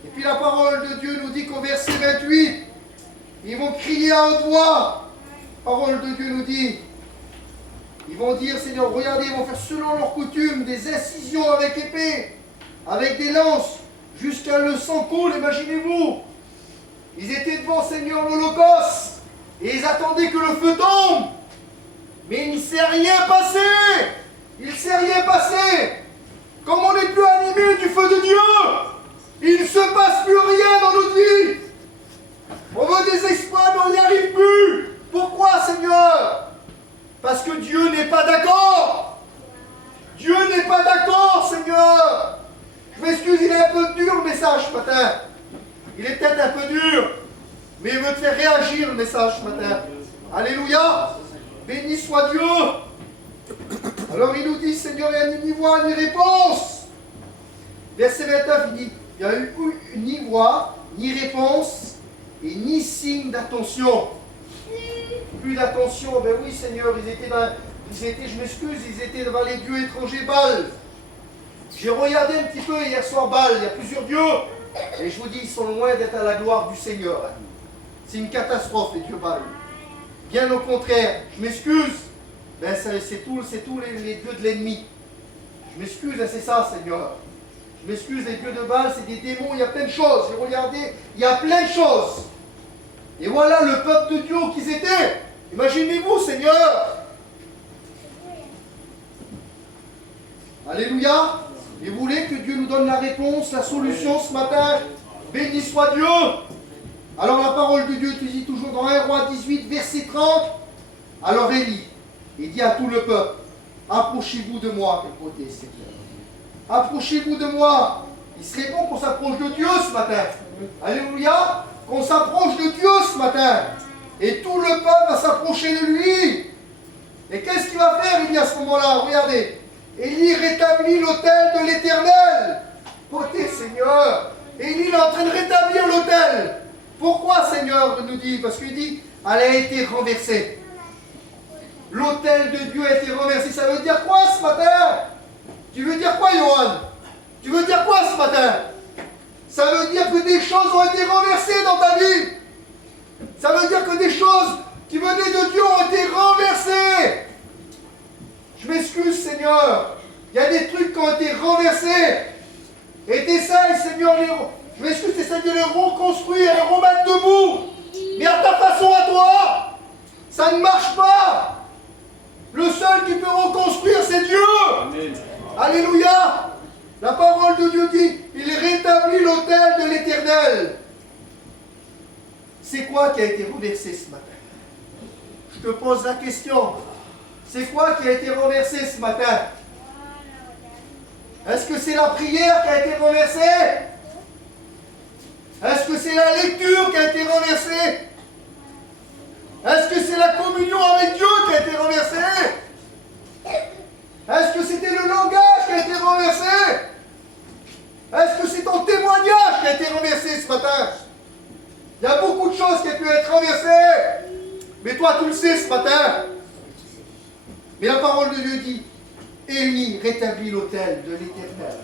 Et puis la parole de Dieu nous dit qu'au verset 28, ils vont crier à haute voix. La parole de Dieu nous dit, ils vont dire, Seigneur, regardez, ils vont faire selon leur coutume des incisions avec épée, avec des lances, jusqu'à le sang coule, imaginez-vous. Ils étaient devant, Seigneur, l'Holocauste, et ils attendaient que le feu tombe. Mais il ne s'est rien passé. Il ne s'est rien passé. Comme on n'est plus animé du feu de Dieu, il ne se passe plus rien dans notre vie. On veut des exploits, mais on n'y arrive plus. Pourquoi, Seigneur? Parce que Dieu n'est pas d'accord. Dieu n'est pas d'accord, Seigneur. Je m'excuse, il est un peu dur le message ce matin. Il est peut-être un peu dur, mais il veut te faire réagir le message ce matin. Alléluia. Béni soit Dieu. Alors il nous dit, Seigneur, il n'y a ni voix ni réponse. Verset 29, il dit, il n'y a eu ni voix, ni réponse, et ni signe d'attention. Plus d'attention, ben oui Seigneur, ils étaient, je m'excuse, ils étaient devant les dieux étrangers Baal. J'ai regardé un petit peu hier soir Baal, il y a plusieurs dieux, et je vous dis, ils sont loin d'être à la gloire du Seigneur. C'est une catastrophe les dieux Baal. Bien au contraire, je m'excuse, ben c'est tous les dieux de l'ennemi. Je m'excuse, c'est ça Seigneur. Je m'excuse, les dieux de Baal, c'est des démons, il y a plein de choses. J'ai regardé, il y a plein de choses. Et voilà le peuple de Dieu qu'ils étaient. Imaginez-vous, Seigneur. Alléluia. Et vous voulez que Dieu nous donne la réponse, la solution ce matin. Béni soit Dieu. Alors la parole de Dieu te dit toujours dans 1 Roi 18, verset 30. Alors Élie, il dit à tout le peuple, approchez-vous de moi. Quel côté, Seigneur. Approchez-vous de moi. Il serait bon qu'on s'approche de Dieu ce matin. Alléluia. Qu'on s'approche de Dieu ce matin. Et tout le peuple va s'approcher de lui. Et qu'est-ce qu'il va faire, Élie, à ce moment-là? Regardez. Élie rétablit l'autel de l'Éternel. Côté Seigneur. Élie est en train de rétablir l'autel. Pourquoi, Seigneur, nous dit? Parce qu'il dit, elle a été renversée. L'autel de Dieu a été renversé. Ça veut dire quoi ce matin? Tu veux dire quoi, Johan? Tu veux dire quoi ce matin? Ça veut dire que des choses ont été renversées dans ta vie. Ça veut dire que des choses qui venaient de Dieu ont été renversées. Je m'excuse, Seigneur. Il y a des trucs qui ont été renversés. Et t'essayes, Seigneur, je m'excuse, t'essayes de les reconstruire et les remettre debout. Mais à ta façon, à toi, ça ne marche pas. Le seul qui peut reconstruire, c'est Dieu. Amen. Alléluia. La parole de Dieu dit, il rétablit l'autel de l'Éternel. C'est quoi qui a été renversé ce matin? Je te pose la question. C'est quoi qui a été renversé ce matin? Est-ce que c'est la prière qui a été renversée? Est-ce que c'est la lecture qui a été renversée? Est-ce que c'est la communion avec Dieu qui a été renversée? Est-ce que c'était le langage qui a été renversé? Est-ce que c'est ton témoignage qui a été renversé ce matin? Il y a beaucoup de choses qui ont pu être renversées. Mais toi, tu le sais ce matin. Mais la parole de Dieu dit, Élie rétablit l'autel de l'Éternel.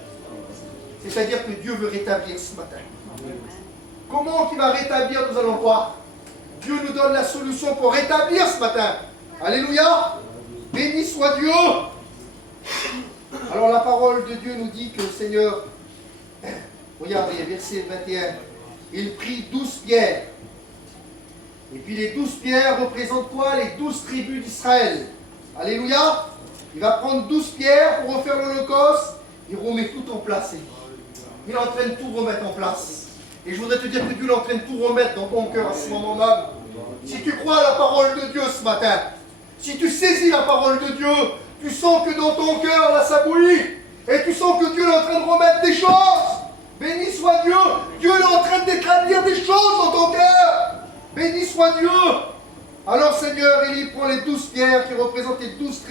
C'est-à-dire que Dieu veut rétablir ce matin. Comment il va rétablir, nous allons voir. Dieu nous donne la solution pour rétablir ce matin. Alléluia. Béni soit Dieu. Alors la parole de Dieu nous dit que le Seigneur, regardez, verset 21, il prit 12 pierres. Et puis les 12 pierres représentent quoi? Les 12 tribus d'Israël. Alléluia. Il va prendre 12 pierres pour refaire l'Holocauste. Il remet tout en place. Il est en train de tout remettre en place. Et je voudrais te dire que Dieu est en train de tout remettre dans ton cœur à ce moment-là. Si tu crois à la parole de Dieu ce matin, si tu saisis la parole de Dieu, tu sens que dans ton cœur, là, ça bouillit. Et tu sens que Dieu est en train de remettre des choses. Béni soit Dieu. Dieu est en train d'établir des choses dans ton cœur. Béni soit Dieu. Alors Seigneur, Élie prend les 12 pierres qui représentent les 12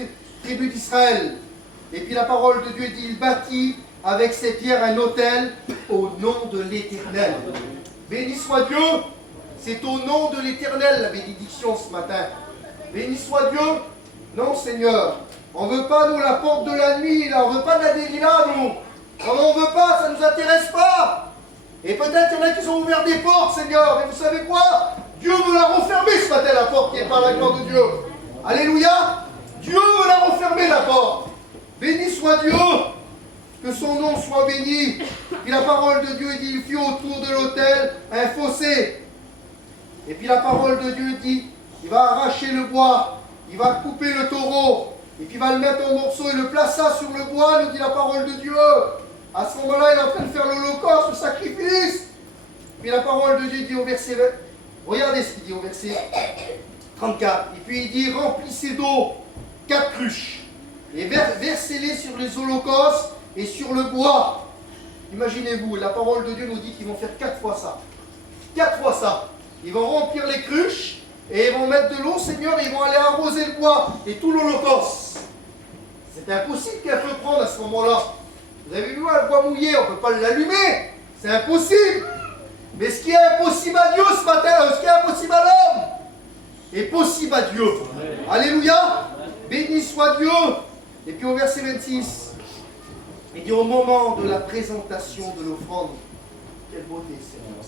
tribus d'Israël. Et puis la parole de Dieu dit, il bâtit avec ces pierres un autel au nom de l'Éternel. Béni soit Dieu. C'est au nom de l'Éternel la bénédiction ce matin. Béni soit Dieu. Non Seigneur, on ne veut pas nous la porte de la nuit, là. On ne veut pas de la délila nous. On ne veut pas, ça ne nous intéresse pas. Et peut-être qu'il y en a qui ont ouvert des portes Seigneur, mais vous savez quoi? Dieu veut la refermer ce matin la porte qui est par la gloire de Dieu. Alléluia. Dieu veut la refermer la porte. Béni soit Dieu. Que son nom soit béni. Puis la parole de Dieu dit, il fit autour de l'autel un fossé. Et puis la parole de Dieu dit, il va arracher le bois, il va couper le taureau, et puis il va le mettre en morceaux et le plaça sur le bois, nous dit la parole de Dieu. À ce moment-là, il est en train de faire l'holocauste, le sacrifice. Puis la parole de Dieu dit au verset 20, regardez ce qu'il dit au verset 34. Et puis il dit, remplissez d'eau 4 cruches, et versez-les sur les holocaustes et sur le bois. Imaginez-vous, la parole de Dieu nous dit qu'ils vont faire 4 fois ça. 4 fois ça. Ils vont remplir les cruches et ils vont mettre de l'eau, Seigneur, et ils vont aller arroser le bois et tout l'holocauste. C'est impossible qu'elle peut prendre à ce moment-là. Vous avez vu, le bois mouillé, on ne peut pas l'allumer. C'est impossible. Mais ce qui est impossible à Dieu ce matin, ce qui est impossible à l'homme, est possible à Dieu. Alléluia. Béni soit Dieu. Et puis au verset 26, il dit au moment de la présentation de l'offrande, quelle beauté Seigneur.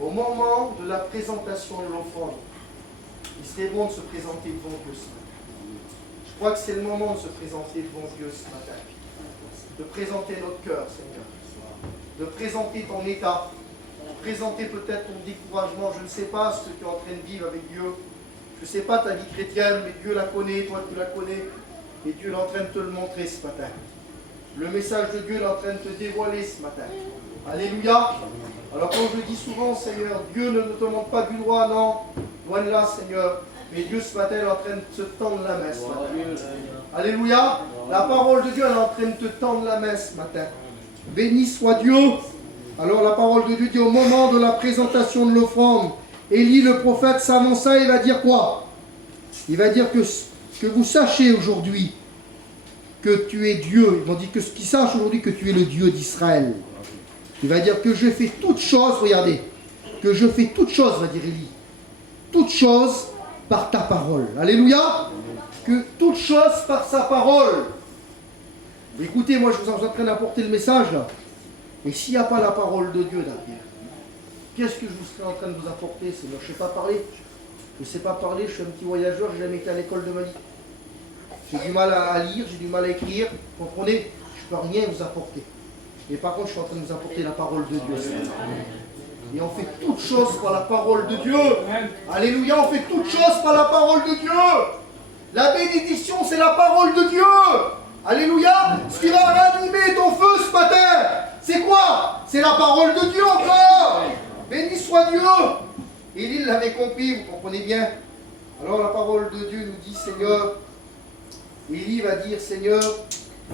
Au moment de la présentation de l'offrande, il serait bon de se présenter devant Dieu ce matin. Je crois que c'est le moment de se présenter devant Dieu ce matin. De présenter notre cœur, Seigneur. De présenter ton état. De présenter peut-être ton découragement. Je ne sais pas ce que tu es en train de vivre avec Dieu. Je ne sais pas ta vie chrétienne, mais Dieu la connaît, toi tu la connais. Et Dieu est en train de te le montrer ce matin. Le message de Dieu est en train de te dévoiler ce matin. Alléluia. Alors comme je le dis souvent, Seigneur, Dieu ne te montre pas du doigt, non. Loin de là, Seigneur. Mais Dieu ce matin est en train de se tendre la main ce matin. Alléluia. La parole de Dieu est en train de te tendre la main ce matin. Béni soit Dieu. Alors la parole de Dieu dit au moment de la présentation de l'offrande, Élie le prophète s'avança et il va dire quoi? Il va dire que vous sachiez aujourd'hui que tu es Dieu. Il va dire que ce qu'ils sachent aujourd'hui que tu es le Dieu d'Israël. Il va dire que je fais toutes choses, regardez, que je fais toutes choses, va dire Élie, toutes choses par ta parole. Alléluia. Que toutes choses par sa parole. Écoutez, moi je vous en train d'apporter le message là. Et s'il n'y a pas la parole de Dieu derrière, qu'est-ce que je vous serais en train de vous apporter? Je ne sais pas parler. Je ne sais pas parler, je suis un petit voyageur, je n'ai jamais été à l'école de ma vie. J'ai du mal à lire, j'ai du mal à écrire. Vous comprenez? Je ne peux rien vous apporter. Et par contre, je suis en train de vous apporter la parole de Dieu. Et on fait toutes choses par la parole de Dieu. Alléluia, on fait toutes choses par la parole de Dieu. La bénédiction, c'est la parole de Dieu. Alléluia. Ce qui va ranimer ton feu ce matin, c'est quoi? C'est la parole de Dieu encore. Béni soit Dieu. Élie l'avait compris, vous comprenez bien. Alors la parole de Dieu nous dit, Seigneur, Élie va dire, Seigneur,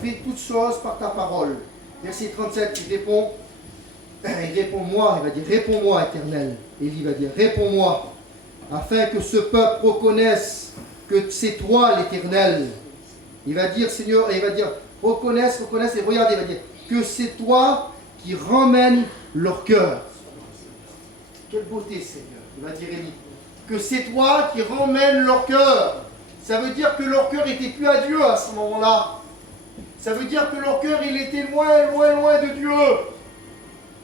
fais toutes choses par ta parole. Verset 37, il répond moi, il va dire, réponds-moi, Éternel. Élie va dire, réponds-moi, afin que ce peuple reconnaisse que c'est toi l'Éternel. Il va dire, Seigneur, et il va dire, reconnaisse, et regardez, il va dire, que c'est toi qui ramènes leur cœur. Quelle beauté, Seigneur. Il va dire, Élie, que c'est toi qui ramènes leur cœur. Ça veut dire que leur cœur n'était plus à Dieu à ce moment-là. Ça veut dire que leur cœur, il était loin, loin, loin de Dieu.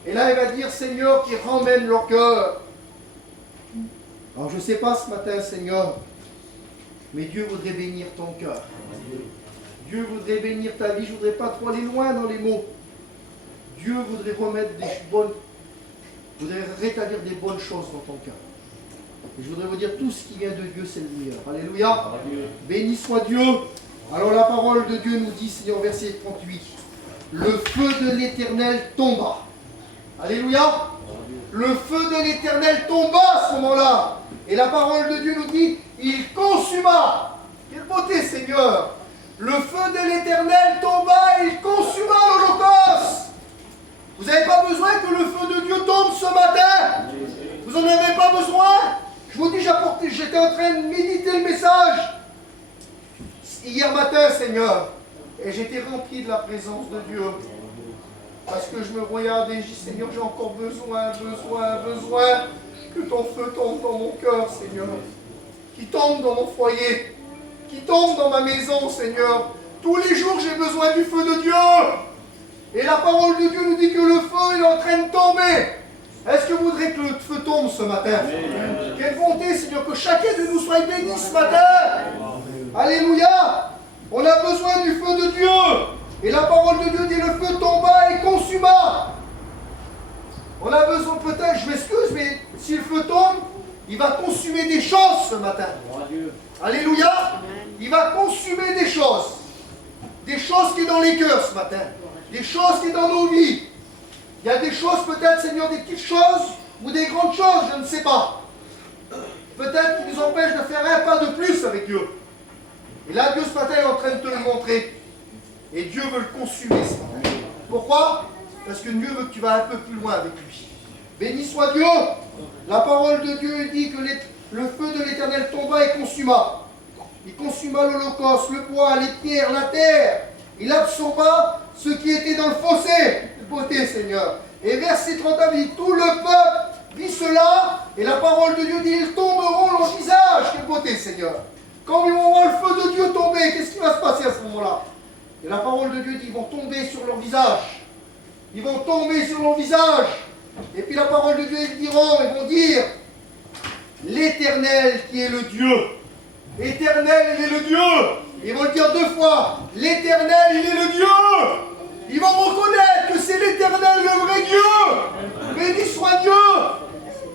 Et là, il va dire, Seigneur, qui ramène leur cœur. Alors, je ne sais pas ce matin, Seigneur, mais Dieu voudrait bénir ton cœur. Dieu voudrait bénir ta vie. Je ne voudrais pas trop aller loin dans les mots. Dieu voudrait remettre des bonnes, voudrait rétablir des bonnes choses dans ton cœur. Et je voudrais vous dire, tout ce qui vient de Dieu, c'est le meilleur. Alléluia. Béni soit Dieu. Alors la parole de Dieu nous dit, Seigneur, verset 38, le feu de l'Éternel tomba. Alléluia. Le feu de l'Éternel tomba à ce moment-là. Et la parole de Dieu nous dit, il consuma. Quelle beauté, Seigneur. Le feu de l'Éternel tomba et il consuma l'Holocauste. Vous n'avez pas besoin que le feu de Dieu tombe ce matin. Vous n'en avez pas besoin. Je vous dis, j'étais en train de méditer le message hier matin, Seigneur. Et j'étais rempli de la présence de Dieu. Parce que je me regardais, je dis, Seigneur, j'ai encore besoin que ton feu tombe dans mon cœur, Seigneur. Qui tombe dans mon foyer. Qui tombe dans ma maison, Seigneur. Tous les jours, j'ai besoin du feu de Dieu. Et la parole de Dieu nous dit que le feu est en train de tomber. Est-ce que vous voudrez que le feu tombe ce matin? Quelle bonté, Seigneur, que chacun de nous soit béni ce matin. Alléluia. On a besoin du feu de Dieu. Et la parole de Dieu dit, le feu tomba et consuma. On a besoin peut-être, je m'excuse, mais si le feu tombe, il va consumer des choses ce matin. Alléluia. Il va consumer des choses. Des choses qui sont dans les cœurs ce matin. Des choses qui sont dans nos vies. Il y a des choses peut-être, Seigneur, des petites choses ou des grandes choses, je ne sais pas. Peut-être qui nous empêchent de faire un pas de plus avec Dieu. Et là, Dieu ce matin est en train de te le montrer. Et Dieu veut le consumer ce matin. Pourquoi? Parce que Dieu veut que tu vas un peu plus loin avec lui. Béni soit Dieu. La parole de Dieu dit que le feu de l'Éternel tomba et consuma. Il consuma l'Holocauste, le bois, les pierres, la terre. Il absorba ce qui était dans le fossé. Quelle beauté, Seigneur. Et verset 39, il dit, tout le peuple vit cela. Et la parole de Dieu dit, ils tomberont leur visage. Quelle beauté, Seigneur. Quand ils vont voir le feu de Dieu tomber, qu'est-ce qui va se passer à ce moment-là? Et la parole de Dieu dit, ils vont tomber sur leur visage. Ils vont tomber sur leur visage. Et puis la parole de Dieu, ils vont dire, l'Éternel qui est le Dieu. Éternel, il est le Dieu. Ils vont le dire deux fois. L'Éternel, il est le Dieu. Ils vont reconnaître que c'est l'Éternel, le vrai Dieu. Béni soit Dieu.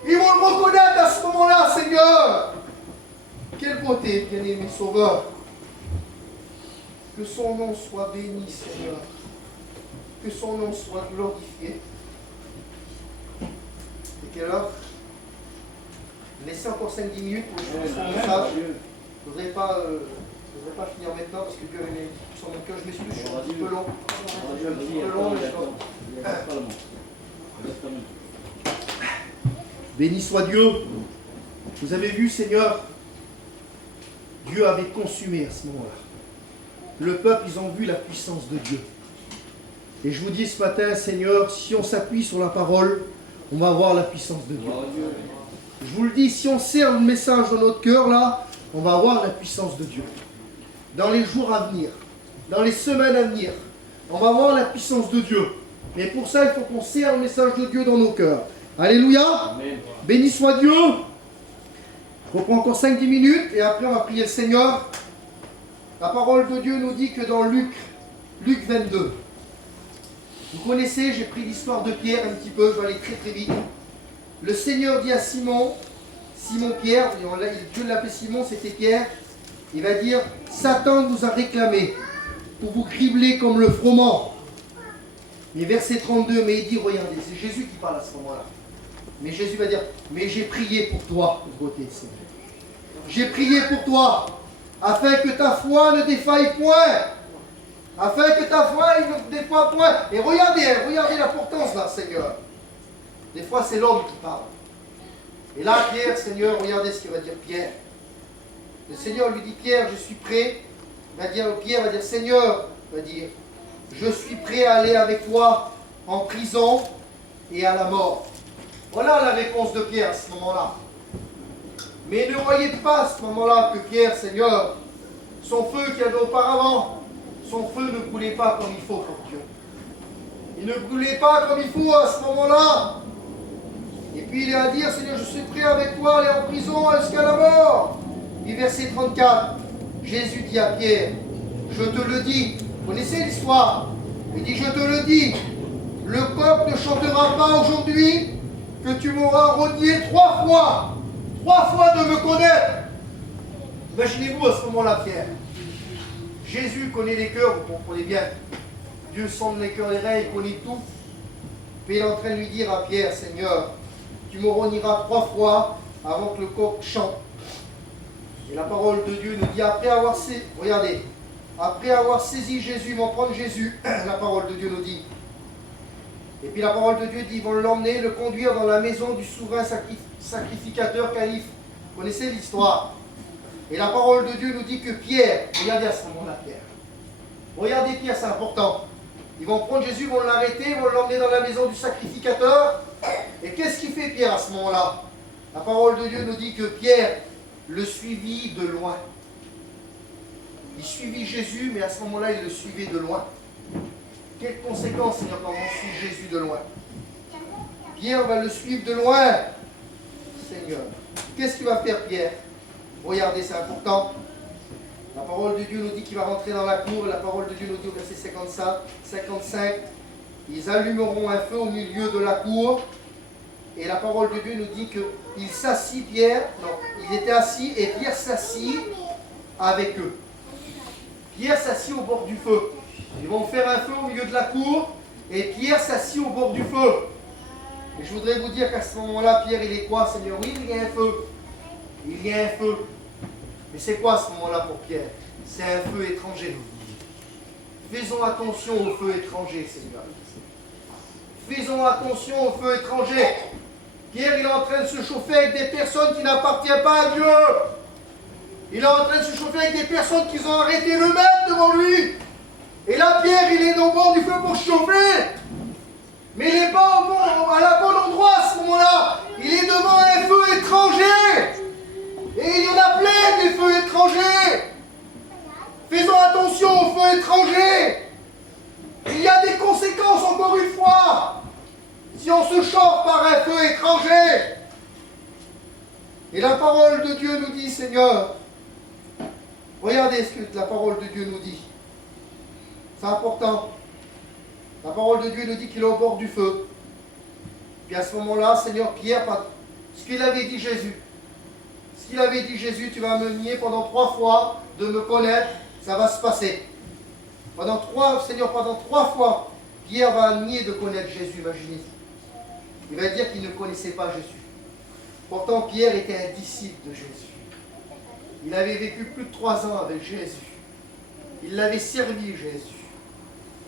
Ils vont le reconnaître à ce moment-là, Seigneur. Quelle beauté, bien-aimé Sauveur. Que son nom soit béni, Seigneur. Que son nom soit glorifié. Et quelle heure? Laissez encore 5-10 minutes pour que je fasse mon message. Je ne voudrais pas finir maintenant parce que Dieu avait mis sur mon cœur. Je m'excuse, je suis un petit peu long. Je suis un petit peu long, mais béni soit Dieu. Vous avez vu, Seigneur, Dieu avait consumé à ce moment-là. Le peuple, ils ont vu la puissance de Dieu. Et je vous dis ce matin, Seigneur, si on s'appuie sur la parole, on va voir la puissance de Dieu. Je vous le dis, si on serre le message dans notre cœur, là, on va voir la puissance de Dieu. Dans les jours à venir, dans les semaines à venir, on va voir la puissance de Dieu. Mais pour ça, il faut qu'on serre le message de Dieu dans nos cœurs. Alléluia. Amen. Béni soit Dieu. Je reprends encore 5-10 minutes et après on va prier le Seigneur. La parole de Dieu nous dit que dans Luc 22, vous connaissez, j'ai pris l'histoire de Pierre un petit peu, je vais aller très très vite. Le Seigneur dit à Simon Pierre, Dieu l'appelait Simon, c'était Pierre, il va dire, Satan vous a réclamé pour vous cribler comme le froment. Mais verset 32, mais il dit, regardez, c'est Jésus qui parle à ce moment-là. Mais Jésus va dire, mais j'ai prié pour toi, beauté Seigneur. J'ai prié pour toi, afin que ta foi ne défaille point. Afin que ta foi ne défaille point. Et regardez l'importance là, Seigneur. Des fois, c'est l'homme qui parle. Et là, Pierre, Seigneur, regardez ce qu'il va dire Pierre. Le Seigneur lui dit, Pierre, je suis prêt. Pierre va dire, Seigneur, va dire, je suis prêt à aller avec toi en prison et à la mort. Voilà la réponse de Pierre à ce moment-là. Mais ne voyez pas à ce moment-là que Pierre, Seigneur, son feu qu'il y avait auparavant, son feu ne coulait pas comme il faut pour Dieu. Il ne brûlait pas comme il faut à ce moment-là. Et puis il est à dire, Seigneur, je suis prêt avec toi à aller en prison jusqu'à la mort. Puis verset 34, Jésus dit à Pierre, je te le dis, vous connaissez l'histoire, il dit, je te le dis, le coq ne chantera pas aujourd'hui que tu m'auras renié 3 fois de me connaître. Imaginez-vous à ce moment-là, Pierre. Jésus connaît les cœurs, vous comprenez bien. Dieu sonde les cœurs et les reins, il connaît tout. Puis il est en train de lui dire à Pierre, Seigneur, tu me renieras 3 fois avant que le coq chante. Et la parole de Dieu nous dit, après avoir saisi Jésus, ils vont prendre Jésus, la parole de Dieu nous dit. Et puis la parole de Dieu dit, ils vont l'emmener, le conduire dans la maison du souverain sacrificateur calife. Vous connaissez l'histoire. Et la parole de Dieu nous dit que Pierre, regardez à ce moment-là Pierre. Regardez Pierre, c'est important. Ils vont prendre Jésus, ils vont l'arrêter, ils vont l'emmener dans la maison du sacrificateur. Et qu'est-ce qu'il fait Pierre à ce moment-là? La parole de Dieu nous dit que Pierre le suivit de loin. Il suivit Jésus, mais à ce moment-là, il le suivait de loin. Quelles conséquences, Seigneur, quand on suit Jésus de loin? Pierre va le suivre de loin. Seigneur, qu'est-ce qu'il va faire Pierre? Regardez, c'est important. La parole de Dieu nous dit qu'il va rentrer dans la cour. Et la parole de Dieu nous dit au verset 55, ils allumeront un feu au milieu de la cour. Et la parole de Dieu nous dit qu'il s'assit, Pierre, non, il était assis et Pierre s'assit avec eux. Pierre s'assit au bord du feu. Ils vont faire un feu au milieu de la cour et Pierre s'assit au bord du feu. Et je voudrais vous dire qu'à ce moment-là, Pierre, il est quoi, Seigneur? Oui, il y a un feu. Il y a un feu. Mais c'est quoi à ce moment-là pour Pierre? C'est un feu étranger. Faisons attention au feu étranger, Seigneur. Faisons attention au feu étranger. Pierre, il est en train de se chauffer avec des personnes qui n'appartiennent pas à Dieu. Il est en train de se chauffer avec des personnes qui ont arrêté le maître devant lui. Et là, Pierre, il est au bord du feu pour se chauffer. Mais il n'est pas à la bonne endroit à ce moment-là. Il est devant un feu étranger. Et il y en a plein des feux étrangers. Faisons attention aux feux étrangers. Il y a des conséquences, encore une fois, si on se chauffe par un feu étranger. Et la parole de Dieu nous dit, Seigneur, regardez ce que la parole de Dieu nous dit. C'est important. La parole de Dieu nous dit qu'il est au bord du feu. Puis à ce moment-là, Seigneur, Pierre, ce qu'il avait dit Jésus, tu vas me nier pendant 3 fois de me connaître, ça va se passer. Pendant 3 fois, Pierre va nier de connaître Jésus, imaginez-vous. Il va dire qu'il ne connaissait pas Jésus. Pourtant, Pierre était un disciple de Jésus. Il avait vécu plus de 3 ans avec Jésus. Il l'avait servi, Jésus.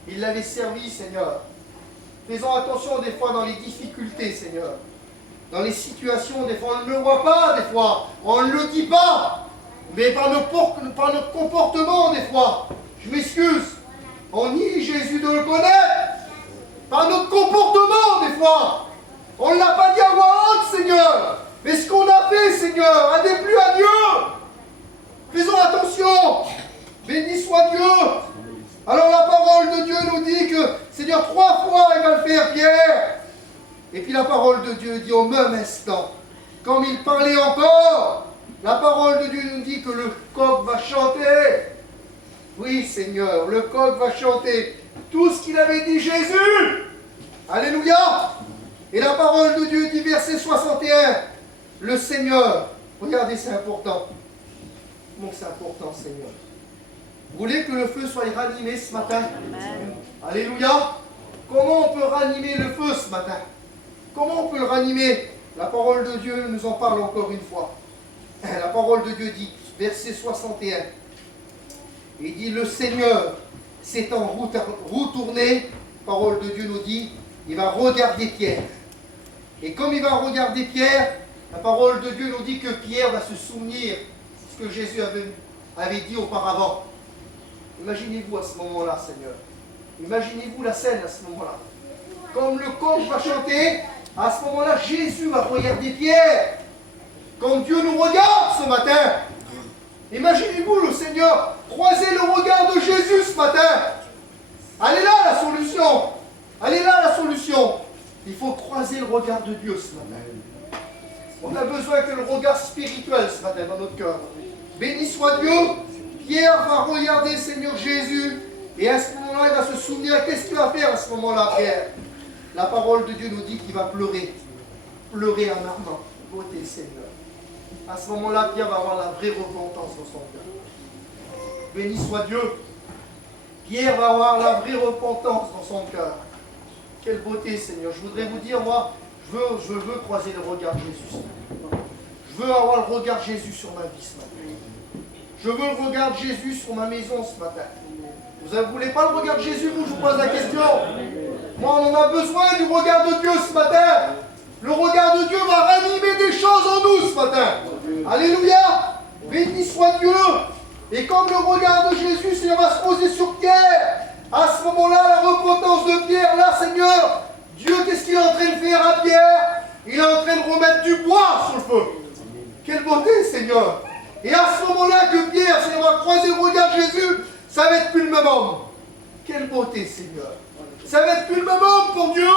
Il l'avait servi, Seigneur. Faisons attention des fois dans les difficultés, Seigneur. Dans les situations, des fois on ne le voit pas, des fois on ne le dit pas. Mais par notre comportement, des fois, je m'excuse, on nie Jésus de le connaître. Par notre comportement, des fois, on ne l'a pas dit à voix haute, Seigneur. Mais ce qu'on a fait, Seigneur, a déplu à Dieu. Faisons attention. Béni soit Dieu. Alors la parole de Dieu nous dit que, Seigneur, 3 fois il va le faire, Pierre. Et puis la parole de Dieu dit au même instant, comme il parlait encore, la parole de Dieu nous dit que le coq va chanter. Oui, Seigneur, le coq va chanter tout ce qu'il avait dit Jésus. Alléluia. Et la parole de Dieu dit, verset 61, le Seigneur, regardez, c'est important. Comment c'est important, Seigneur? Vous voulez que le feu soit ranimé ce matin? Amen. Alléluia. Comment on peut ranimer le feu ce matin? Comment on peut le ranimer? La parole de Dieu nous en parle encore une fois. La parole de Dieu dit, verset 61, il dit, le Seigneur s'étant retourné, parole de Dieu nous dit, il va regarder Pierre. Et comme il va regarder Pierre, la parole de Dieu nous dit que Pierre va se souvenir de ce que Jésus avait dit auparavant. Imaginez-vous à ce moment-là, Seigneur. Imaginez-vous la scène à ce moment-là. Comme le coq va chanter, à ce moment-là, Jésus va regarder Pierre. Comme Dieu nous regarde ce matin. Imaginez-vous le Seigneur croiser le regard de Jésus ce matin. Elle est là la solution. Elle est là la solution. Il faut croiser le regard de Dieu ce matin. On a besoin que le regard spirituel ce matin dans notre cœur. Béni soit Dieu. Pierre va regarder le Seigneur Jésus. Et à ce moment-là, il va se souvenir. Qu'est-ce qu'il va faire à ce moment-là, Pierre? La parole de Dieu nous dit qu'il va pleurer. Pleurer en ardent. Beauté Seigneur. À ce moment-là, Pierre va avoir la vraie repentance dans son cœur. Béni soit Dieu. Pierre va avoir la vraie repentance dans son cœur. Quelle beauté, Seigneur. Je voudrais vous dire, moi, je veux croiser le regard de Jésus. Je veux avoir le regard de Jésus sur ma vie ce matin. Je veux le regard de Jésus sur ma maison ce matin. Vous ne voulez pas le regard de Jésus, vous, je vous pose la question. Moi, on en a besoin du regard de Dieu ce matin. Le regard de Dieu va ranimer des choses en nous ce matin. Alléluia. Béni soit Dieu. Et comme le regard de Jésus, Seigneur, va se poser sur Pierre, à ce moment-là, la repentance de Pierre, là, Seigneur, Dieu, qu'est-ce qu'il est en train de faire à Pierre? Il est en train de remettre du bois sur le feu. Quelle beauté, Seigneur. Et à ce moment-là que Pierre, Seigneur, va croiser le regard de Jésus, ça va être plus le même homme. Quelle beauté, Seigneur. Ça va être plus le même homme pour Dieu.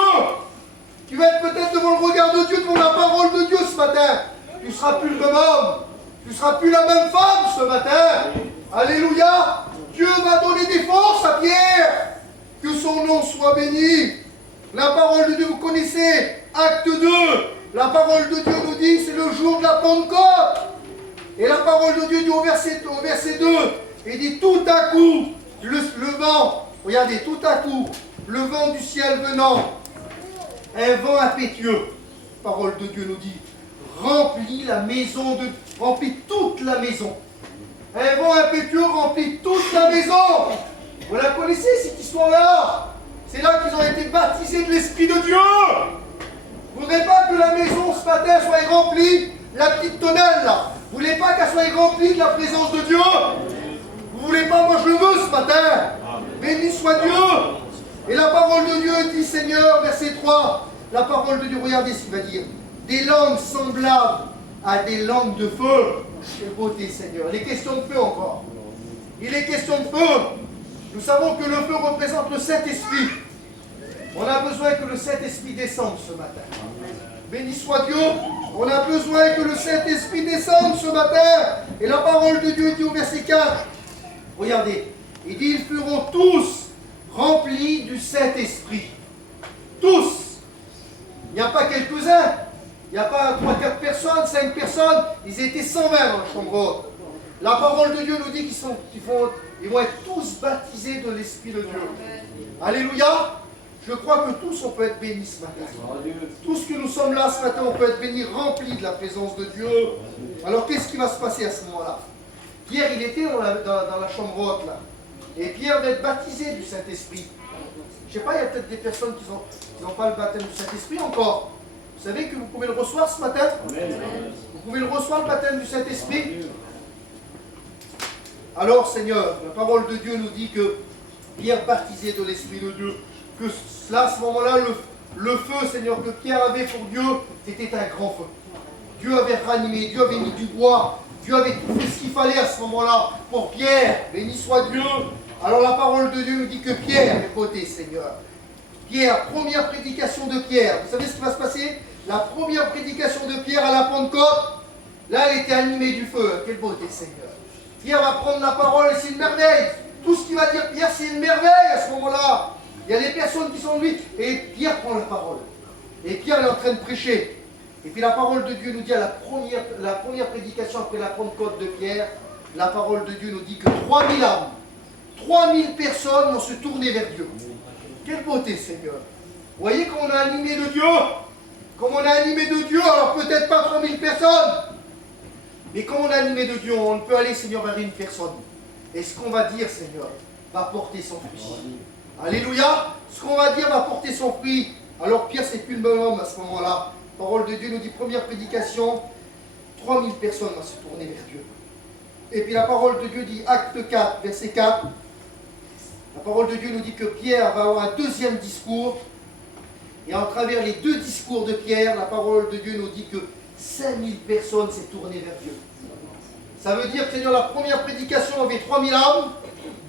Tu vas être peut-être devant le regard de Dieu, devant la parole de Dieu ce matin. Tu ne seras plus le même homme. Tu ne seras plus la même femme ce matin. Alléluia. Dieu va donner des forces à Pierre. Que son nom soit béni. La parole de Dieu, vous connaissez, acte 2. La parole de Dieu nous dit, c'est le jour de la Pentecôte. Et la parole de Dieu dit au verset 2, il dit tout à coup, le vent, regardez, tout à coup, le vent du ciel venant, un vent impétueux, la parole de Dieu nous dit, remplit toute la maison. Un vent impétueux remplit toute la maison. Vous la connaissez cette histoire-là? C'est là qu'ils ont été baptisés de l'Esprit de Dieu. Vous ne voudrez pas que la maison ce matin soit remplie, la petite tonnelle là. Vous ne voulez pas qu'elle soit remplie de la présence de Dieu? Vous ne voulez pas? Moi je le veux ce matin. Béni soit Dieu. Et la parole de Dieu dit, Seigneur, verset 3, la parole de Dieu, regardez ce qu'il va dire. Des langues semblables à des langues de feu. Quelle beauté, Seigneur. Il est question de feu encore. Il est question de feu. Nous savons que le feu représente le Saint-Esprit. On a besoin que le Saint-Esprit descende ce matin. Béni soit Dieu. On a besoin que le Saint-Esprit descende ce matin. Et la parole de Dieu dit au verset 4. Regardez. Il dit, ils feront tous remplis du Saint-Esprit. Tous. Il n'y a pas quelques-uns. Il n'y a pas 3-4 personnes, 5 personnes. Ils étaient 120 dans la chambre haute. La parole de Dieu nous dit qu'ils vont être tous baptisés de l'Esprit de Dieu. Alléluia. Je crois que tous on peut être bénis ce matin. Tous que nous sommes là ce matin, on peut être bénis, remplis de la présence de Dieu. Alors qu'est-ce qui va se passer à ce moment-là? Pierre, il était dans la chambre haute là. Et Pierre va être baptisé du Saint-Esprit. Je ne sais pas, il y a peut-être des personnes qui n'ont pas le baptême du Saint-Esprit encore. Vous savez que vous pouvez le recevoir ce matin? Vous pouvez le recevoir, le baptême du Saint-Esprit? Alors, Seigneur, la parole de Dieu nous dit que Pierre baptisé de l'Esprit de Dieu, que là, à ce moment-là, le feu, Seigneur, que Pierre avait pour Dieu, c'était un grand feu. Dieu avait ranimé, Dieu avait mis du bois, Dieu avait tout fait ce qu'il fallait à ce moment-là pour Pierre. Béni soit Dieu. Alors la parole de Dieu nous dit que Pierre est beauté, Seigneur. Pierre, première prédication de Pierre. Vous savez ce qui va se passer? La première prédication de Pierre à la Pentecôte, là, elle était animée du feu. Quelle beauté, Seigneur. Pierre va prendre la parole et c'est une merveille. Tout ce qu'il va dire, Pierre, c'est une merveille à ce moment-là. Il y a des personnes qui sont lui et Pierre prend la parole. Et Pierre est en train de prêcher. Et puis la parole de Dieu nous dit à la première prédication après la Pentecôte de Pierre, la parole de Dieu nous dit que 3000 âmes, 3000 personnes vont se tourner vers Dieu. Quelle beauté, Seigneur. Vous voyez qu'on a animé de Dieu. Comme on a animé de Dieu, alors peut-être pas 3000 personnes. Mais comme on a animé de Dieu, on peut aller, Seigneur, vers une personne. Et ce qu'on va dire, Seigneur, va porter son fruit. Alléluia. Ce qu'on va dire va porter son fruit. Alors Pierre, c'est plus le même homme à ce moment-là. La parole de Dieu nous dit, première prédication, 3000 personnes vont se tourner vers Dieu. Et puis la parole de Dieu dit, acte 4, verset 4. La parole de Dieu nous dit que Pierre va avoir un deuxième discours. Et en travers les deux discours de Pierre, la parole de Dieu nous dit que 5000 personnes s'est tournées vers Dieu. Ça veut dire que Seigneur, la première prédication avait 3000 âmes.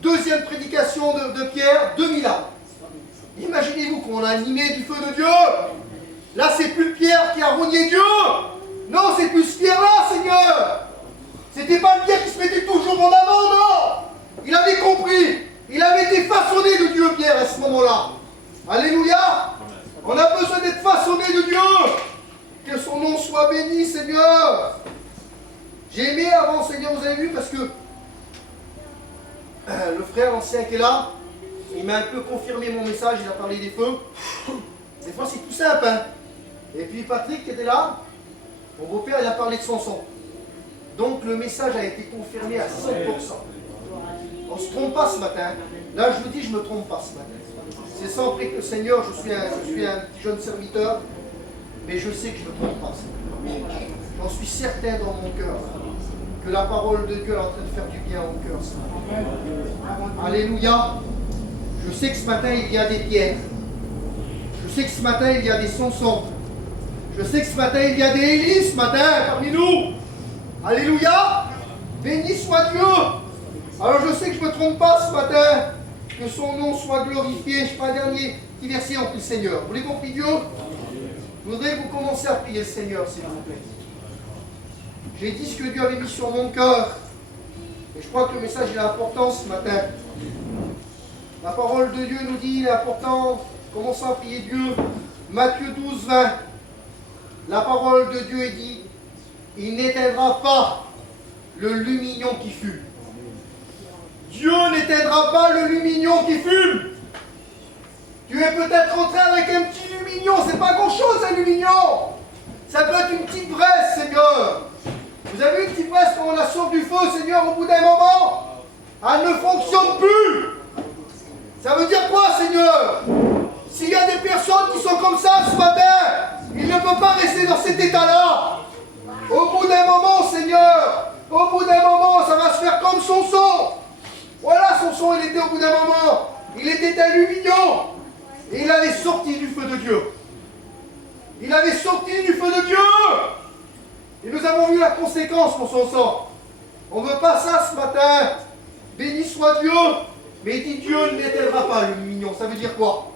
Deuxième prédication de Pierre, 2000 âmes. Imaginez-vous qu'on a animé du feu de Dieu. Là, c'est plus Pierre qui a rogné Dieu. Non, c'est plus ce Pierre-là, Seigneur. C'était pas le Pierre qui se mettait toujours en avant, non. Il avait compris. Il avait été façonné de Dieu, Pierre, à ce moment-là. Alléluia. On a besoin d'être façonné de Dieu. Que son nom soit béni, Seigneur. J'ai aimé avant, Seigneur, vous avez vu, parce que le frère l'ancien qui est là, il m'a un peu confirmé mon message, il a parlé des feux. Des fois, c'est tout simple, hein. Et puis Patrick qui était là, mon beau-père, il a parlé de Samson. Donc le message a été confirmé à 100%. On ne se trompe pas ce matin. Là, je vous dis, je ne me trompe pas ce matin. C'est sans prix que le Seigneur, je suis un petit jeune serviteur, mais je sais que je ne me trompe pas. J'en suis certain dans mon cœur que la parole de Dieu est en train de faire du bien au cœur. Alléluia. Je sais que ce matin, il y a des pierres. Je sais que ce matin, il y a des Samsons. Je sais que ce matin, il y a des Élis ce matin parmi nous. Alléluia. Béni soit Dieu. Alors je sais que je ne me trompe pas ce matin. Que son nom soit glorifié. Je fais un dernier petit verset en plus, Seigneur. Vous l'avez compris, Dieu? Je voudrais vous commencer à prier le Seigneur, s'il vous plaît. J'ai dit ce que Dieu avait mis sur mon cœur. Et je crois que le message est important ce matin. La parole de Dieu nous dit, il est important, commençons à prier Dieu. Matthieu 12, 20. La parole de Dieu est dit, il n'éteindra pas le lumignon qui fume. Dieu n'éteindra pas le lumignon qui fume. Tu es peut-être rentré avec un petit lumignon, c'est pas grand-chose un lumignon. Ça peut être une petite braise, Seigneur. Vous avez vu une petite braise quand on la sort du feu, Seigneur, au bout d'un moment, elle ne fonctionne plus. Ça veut dire quoi, Seigneur? S'il y a des personnes qui sont comme ça ce matin, ils ne peuvent pas rester dans cet état-là. Au bout d'un moment, Seigneur, au bout d'un moment, ça va se faire comme Samson. Voilà, Samson, il était au bout d'un moment. Il était un lumignon. Et il avait sorti du feu de Dieu. Il avait sorti du feu de Dieu. Et nous avons vu la conséquence pour Samson. On ne veut pas ça ce matin. Béni soit Dieu. Mais il dit Dieu n'éteindra pas le lumignon. Ça veut dire quoi?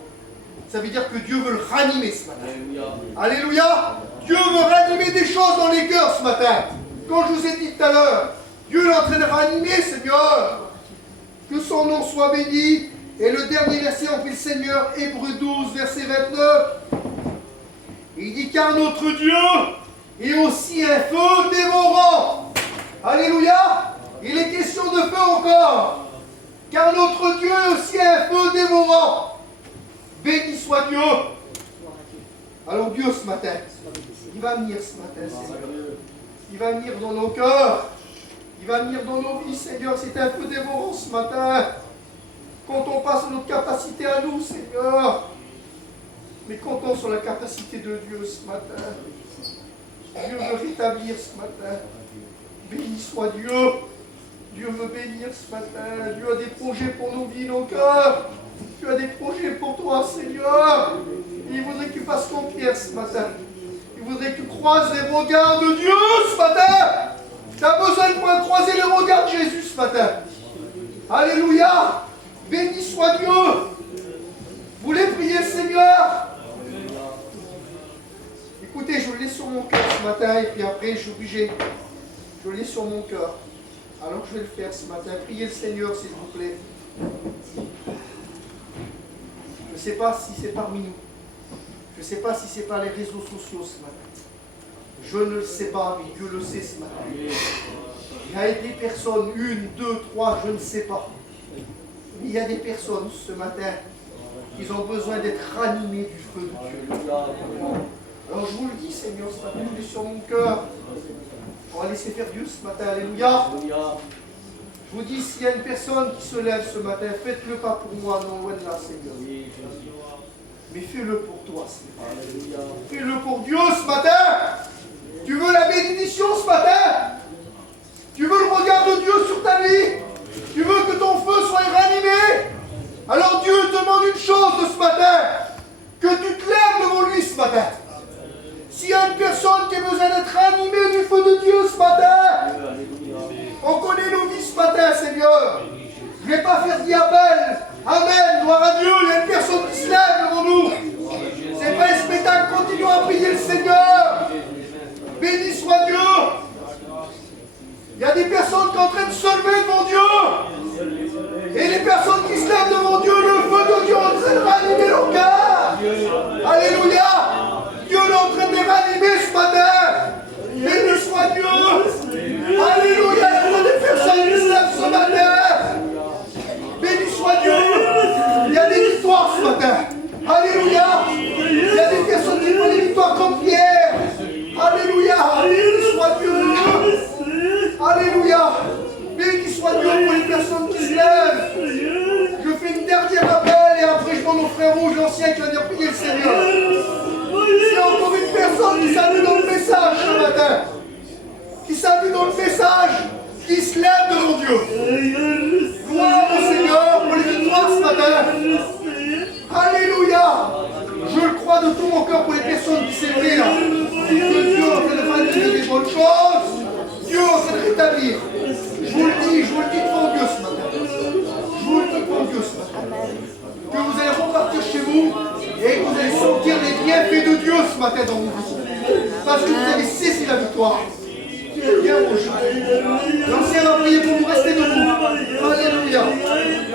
Ça veut dire que Dieu veut le ranimer ce matin. Alléluia. Alléluia. Dieu veut ranimer des choses dans les cœurs ce matin. Quand je vous ai dit tout à l'heure, Dieu est en train de ranimer, Seigneur. Que son nom soit béni. Et le dernier verset, on prie le Seigneur, Hébreux 12, verset 29. Il dit car notre Dieu est aussi un feu dévorant. Alléluia. Il est question de feu encore. Car notre Dieu est aussi un feu dévorant. Béni soit Dieu. Alors Dieu ce matin, il va venir ce matin, Seigneur. Il va venir dans nos cœurs. Il va venir dans nos vies, Seigneur. C'est un feu dévorant ce matin. Quand on passe à notre capacité à nous, Seigneur. Mais comptons sur la capacité de Dieu ce matin. Dieu veut rétablir ce matin. Béni soit Dieu. Dieu veut bénir ce matin. Dieu a des projets pour nos vies, nos cœurs. Dieu a des projets pour toi, Seigneur. Et il voudrait que tu fasses comme Pierre ce matin. Il voudrait que tu croises les regards de Dieu ce matin. Tu as besoin de croiser les regards de Jésus ce matin. Alléluia. Béni soit Dieu. Vous voulez prier, Seigneur? Écoutez, je l'ai sur mon cœur ce matin. Et puis après, je suis obligé. Je l'ai sur mon cœur. Alors je vais le faire ce matin. Priez le Seigneur, s'il vous plaît. Je ne sais pas si c'est parmi nous. Je ne sais pas si c'est par les réseaux sociaux ce matin. Je ne le sais pas, mais Dieu le sait ce matin. Il y a des personnes, 1, 2, 3, je ne sais pas. Mais il y a des personnes ce matin qui ont besoin d'être ranimées du feu de Dieu. Alors je vous le dis, Seigneur, ce matin, il est sur mon cœur. On va laisser faire Dieu ce matin. Alléluia. Je vous dis, s'il y a une personne qui se lève ce matin, faites-le pas pour moi, non, loin de là, Seigneur. Mais fais-le pour toi, Seigneur. Fais-le pour Dieu ce matin. Tu veux la bénédiction ce matin? Tu veux le regard de Dieu sur ta vie? Tu veux que ton feu soit ranimé? Alors Dieu te demande une chose de ce matin. Que tu te lèves devant lui ce matin. S'il y a une personne qui a besoin d'être animée du feu de Dieu ce matin, on connaît nos vies ce matin, Seigneur. Je ne vais pas faire diable. Amen, gloire à Dieu. Il y a une personne qui se lève Il y a des personnes qui sont en train de se lever devant Dieu. Et les personnes qui se lèvent devant Dieu, le feu de Dieu est en train de ranimer leur cœur. Alléluia. Dieu est en train de les ranimer ce matin. Béni soit Dieu. Alléluia. Il y a des personnes qui se lèvent ce matin. Béni soit Dieu. Il y a des victoires ce matin. Alléluia. Il y a des personnes qui font des victoires comme Pierre. Alléluia. Béni soit Dieu. Alléluia. Béni soit Dieu pour les personnes qui se lèvent. Je fais une dernière appel et après je demande au frère rouge, l'ancien, qui va venir prier le Seigneur. C'est encore une personne qui s'est vue dans le message ce matin. Qui s'est vue dans le message, qui se lève devant Dieu. Gloire au Seigneur pour les victoires ce matin. Alléluia. Je le crois de tout mon cœur pour les personnes qui s'est levées là. Que Dieu est en train de faire des bonnes choses. Dieu est en train de rétablir. Je vous le dis devant Dieu ce matin. Je vous le dis devant Dieu ce matin. Que vous allez repartir chez vous et que vous allez sentir les bienfaits de Dieu ce matin dans vos vies. Parce que vous avez saisi la victoire. Viens, mon Dieu. L'ancien va prier pour vous rester debout. Alléluia.